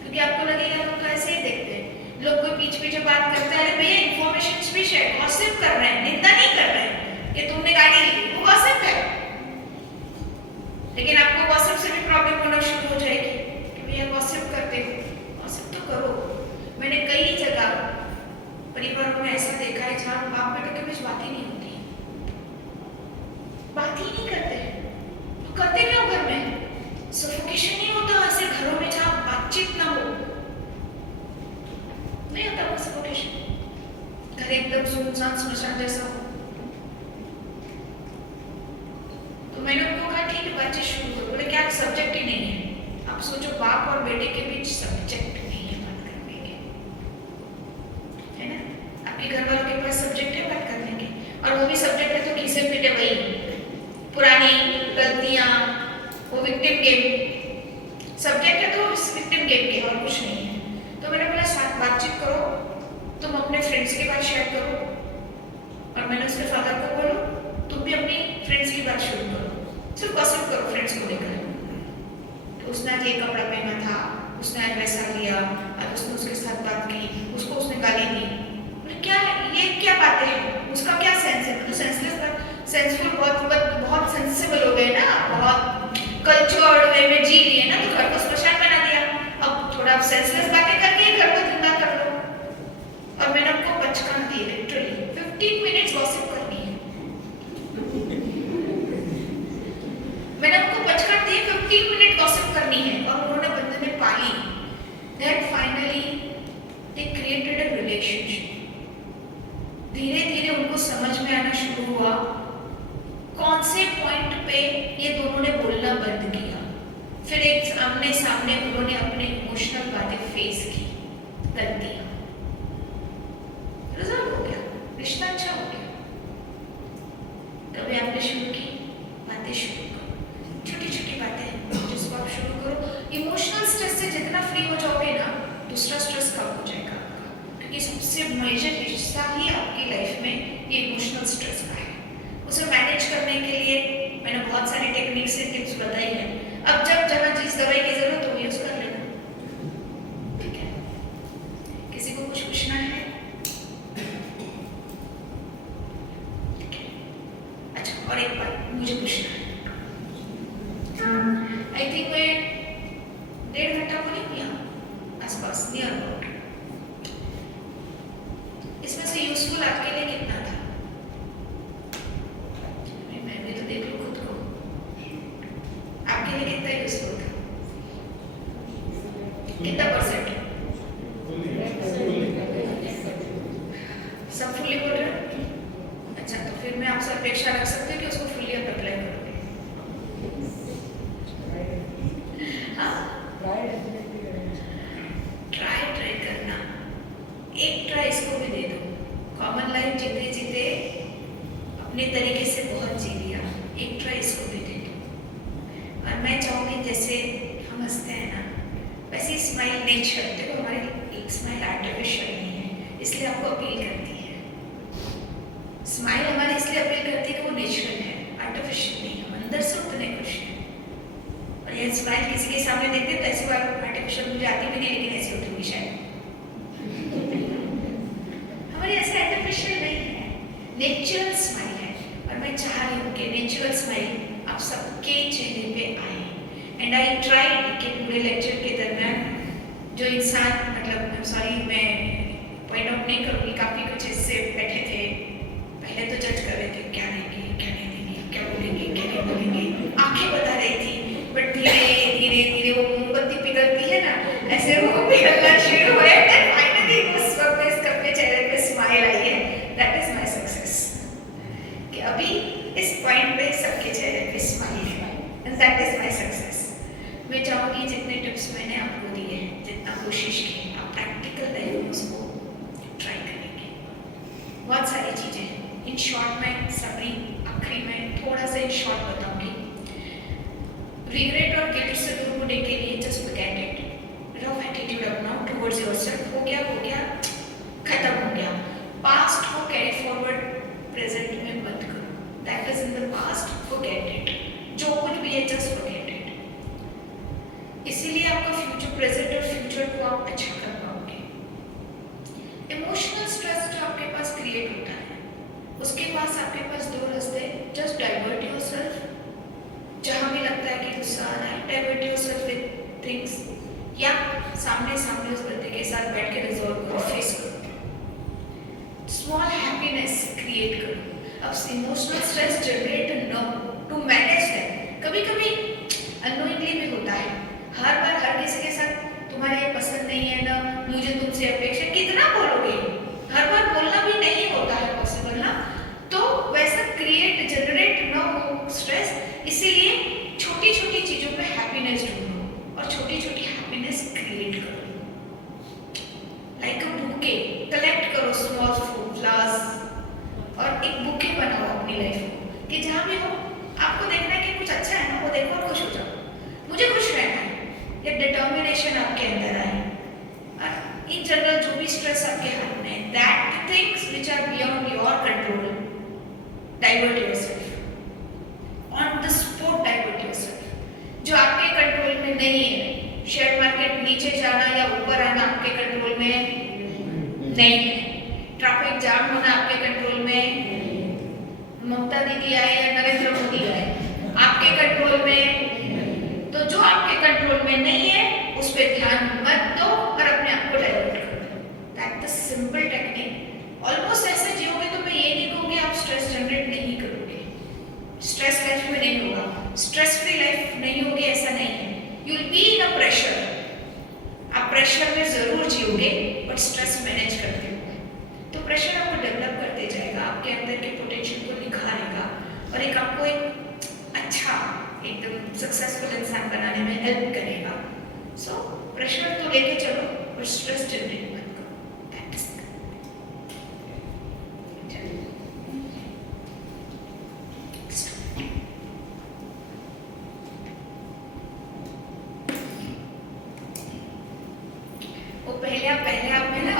क्योंकि आपको लगेगा लोग ऐसे ही देखते हैं। लोग कोई पीछे पीछे बात करते हैं, अरे भैया इन्फॉर्मेशन भी शेयर, गॉसिप कर रहे हैं, निंदा नहीं कर रहे हैं कि तुमने गाली ली, वो गॉसिप है। लेकिन आपको गॉसिप से भी प्रॉब्लम होना शुरू हो जाएगी कि भैया गॉसिप करते हो, गॉसिप तो करो। मैंने कई जगह परिवारों में ऐसा देखा है जहाँ बाप बेटे के बीच बात ही नहीं होती, बात ही नहीं करते। तो करते क्यों घर में? सफोकेशन नहीं होता ऐसे घरों में जहाँ बातचीत ना हो? नहीं होता वो सफोकेशन। घर एकदम सुनसान स्मशान जैसा हो। तो मैंने उनको कहा ठीक है बातचीत शुरू करो। बोले क्या सब्जेक्ट ही नहीं है? आप सोचो बाप और बेटे के बीच सब्जेक्ट नहीं है बात करने के, है ना? आपके घर वालों के पास सब्जेक्ट है बात करने के, और वो भी सब्जेक्ट है तो घिसे पीटे वही पुरानी गलतियां, वो विक्टिम गेम। सब्जेक्ट है तो विक्टिम गेम के, और कुछ नहीं है। तो मैंने बोला साथ बातचीत करो, तुम अपने फ्रेंड्स की बात शेयर करो, और मैंने उसके फादर को बोलो तुम भी अपनी फ्रेंड्स की बात शुरू करो, सिर्फ गॉसिप करो फ्रेंड्स को लेकर। तो उसने आज ये कपड़ा पहना था, उसने आज वैसा लिया, आज उसने उसके साथ बात की, उसको उसने गाली दी। बोले क्या ये क्या बातें हैं? उसका क्या सेंस है? तो सेंसलेस बात, सेंसफुल बहुत सेंसिबल हो गए ना, बहुत कल्चर्ड वे में जी लिए ना, तो घर को स्मशान बना दिया। अब थोड़ा आप सेंसलेस बातें करके घर को धंधा कर लो। और मैंने आपको बचकान दी, लिटरली 15 मिनट्स गॉसिप करनी है। मैंने आपको में आना शुरू हुआ, कौन से पॉइंट पे ये दोनों ने बोलना बंद किया, फिर एक आमने सामने उन्होंने अपने इमोशनल बातें फेस की, गलतियां, रिजल्ट हो गया, रिश्ता अच्छा हो गया। कभी आपने शुरू की बातें, शुरू करो, छोटी छोटी बातें जिसको आप शुरू करो। इमोशनल स्ट्रेस से जितना फ्री हो जाओगे ना, दूसरा स्ट्रेस कम हो जाएगा आपका, क्योंकि सबसे मेजर हिस्सा ही आपकी लाइफ में ये इमोशनल स्ट्रेस का है। उसे मैनेज करने के लिए मैंने बहुत सारी टेक्निक्स से टिप्स बताई है। अब जब जहाँ जिस दवाई की जरूरत होगी यूज कर लेना, ठीक है? किसी को कुछ पूछना है? ठीक है, अच्छा, और एक बात मुझे पूछना है। आई थिंक मैं 1.5 घंटा बोली यहाँ आसपास नियर अबाउट, इसमें से यूजफुल आपके लिए कितना था? मैं भी तो देख लूं खुद को, आपके लिए कितना यूजफुल था? कितना परसेंट? सब फुल्ली बोल रहे हैं? अच्छा, तो फिर मैं आपसे अपेक्षा रख सकती हूँ कि उसको फुल्ली आप अप्लाई करोगे। हाँ, ट्राई करना, एक ट्राई इसको भी दे दो। कॉमन लाइफ जीते जीते अपने तरीके से बहुत जी लिया, एक ट्राई इसको भी दे दो। और मैं चाहूँगी जैसे हम हंसते हैं ना, वैसे स्माइल नेचर, देखो हमारी एक स्माइल आर्टिफिशियल नहीं है, इसलिए आपको अपील करती है। स्माइल हमारी इसलिए अपील करती है कि वो नेचुरल है, आर्टिफिशियल नहीं, हम अंदर से उतने खुश हैं। और ये स्माइल किसी के सामने देखते तो ऐसी बात आर्टिफिशियल मुझे आती भी नहीं, लेकिन ऐसी होती हुई शायद हमारी ऐसे आर्टिफिशियल नहीं है, नेचुरल स्माइल है। और मैं चाह रही हूँ कि नेचुरल स्माइल आप सबके चेहरे पे आए। एंड आई ट्राइड कि पूरे लेक्चर के दरमियान जो इंसान, मतलब सॉरी मैं पॉइंट आउट नहीं करूँगी, काफ़ी कुछ इससे बैठे थे, पहले तो जज कर रहे थे क्या देंगे क्या नहीं देंगे, क्या बोलेंगे क्या नहीं बोलेंगे, आंखें बता रही थी, बट धीरे धीरे धीरे वो मोमबत्ती पिघलती है ना, ऐसे वो पिघलना शुरू हुआ है। फाइनली उस वक्त इस अपने चेहरे पे स्माइल आई है। दैट इज माय सक्सेस, कि अभी इस पॉइंट पे सबके चेहरे पे स्माइल है, and that is my success. मैं चाहूँगी जितने टिप्स मैंने आपको दिए हैं, जितना कोशिश की, आप प्रैक्टिकल लाइफ में उसको ट्राई करेंगे। बहुत सारी चीज़ें हैं, इन शॉर्ट में सभी आखिरी में थोड़ा सा इन शॉर्ट बताऊंगी। रिग्रेट और गिल्ट से दूर होने के लिए just forget it, rough attitude अपनाओ टुवर्ड्स योरसेल्फ। हो गया खत्म हो गया। पास्ट को कैरी फॉरवर्ड प्रेजेंट में मत करो, that is in the past, forget it. जो कुछ भी है जस्ट फॉरगेट इट। इसीलिए आपका फ्यूचर, प्रेजेंट और फ्यूचर को आप अच्छा कर पाओगे। इमोशनल स्ट्रेस जो आपके पास क्रिएट होता है, उसके पास आपके पास दो रास्ते, जस्ट डाइवर्ट योरसेल्फ। जहाँ भी लगता है कि गुस्सा आ रहा है, डाइवर्ट योरसेल्फ विद थिंग्स, या सामने उस बंदे के साथ बैठ के रिजॉल्व करो, फेस करो, स्मॉल हैप्पीनेस क्रिएट करो। अब emotional stress generate know to manage that. कभी कभी अननोइंगली भी होता है, हर बार हर किसी के साथ तुम्हारे पसंद नहीं है ना, मुझे तुमसे अपेक्षा, कितना बोलोगे, हर बार बोलना भी नहीं होता है पॉसिबल ना, तो वैसा क्रिएट जनरेट न हो स्ट्रेस। इसीलिए छोटी छोटी चीजों पे हैप्पीनेस ढूंढो और छोटी छोटी हैप्पीनेस क्रिएट करो। लाइक अ बुके, कलेक्ट करो स्मॉल फ्लावर्स और एक बुके बनाओ अपनी लाइफ को, कि जहाँ भी हो आपको देखना है कि कुछ अच्छा है ना, वो देखो और खुश हो जाओ। मुझे खुश रहना है, ये डिटर्मिनेशन आपके अंदर आए। और इन जनरल जो भी स्ट्रेस आपके हाथ में है, that things which are beyond your control, divert yourself on the spot, divert yourself. जो आपके कंट्रोल में नहीं है, शेयर मार्केट नीचे जाना या ऊपर आना आपके कंट्रोल में नहीं है, ट्रैफिक जाम होना आपके कंट्रोल में, ममता दीदी आए या नरेंद्र मोदी आए आपके कंट्रोल में, तो जो आपके कंट्रोल में नहीं है उस पर ध्यान मत दो और अपने आप को डाइवर्ट करो। That the simple technique. Almost ऐसे जियोगे तो मैं ये नहीं कहूँगी आप स्ट्रेस जनरेट नहीं करोगे, स्ट्रेस लाइफ में नहीं होगा, स्ट्रेस फ्री लाइफ नहीं होगी ऐसा नहीं है। You will be in a pressure, आप प्रेशर में जरूर जियोगे बट स्ट्रेस मैनेज करते हो, तो प्रेशर आपको डेवलप करते जाएगा, आपके अंदर के पोटेंशियल एकदम सक्सेसफुल इंसान बनाने में हेल्प करेगा. सो प्रेशर तो लेके चलो और स्ट्रेस जनरेट मत करो. प्रैक्टिस वो पहले आप में ना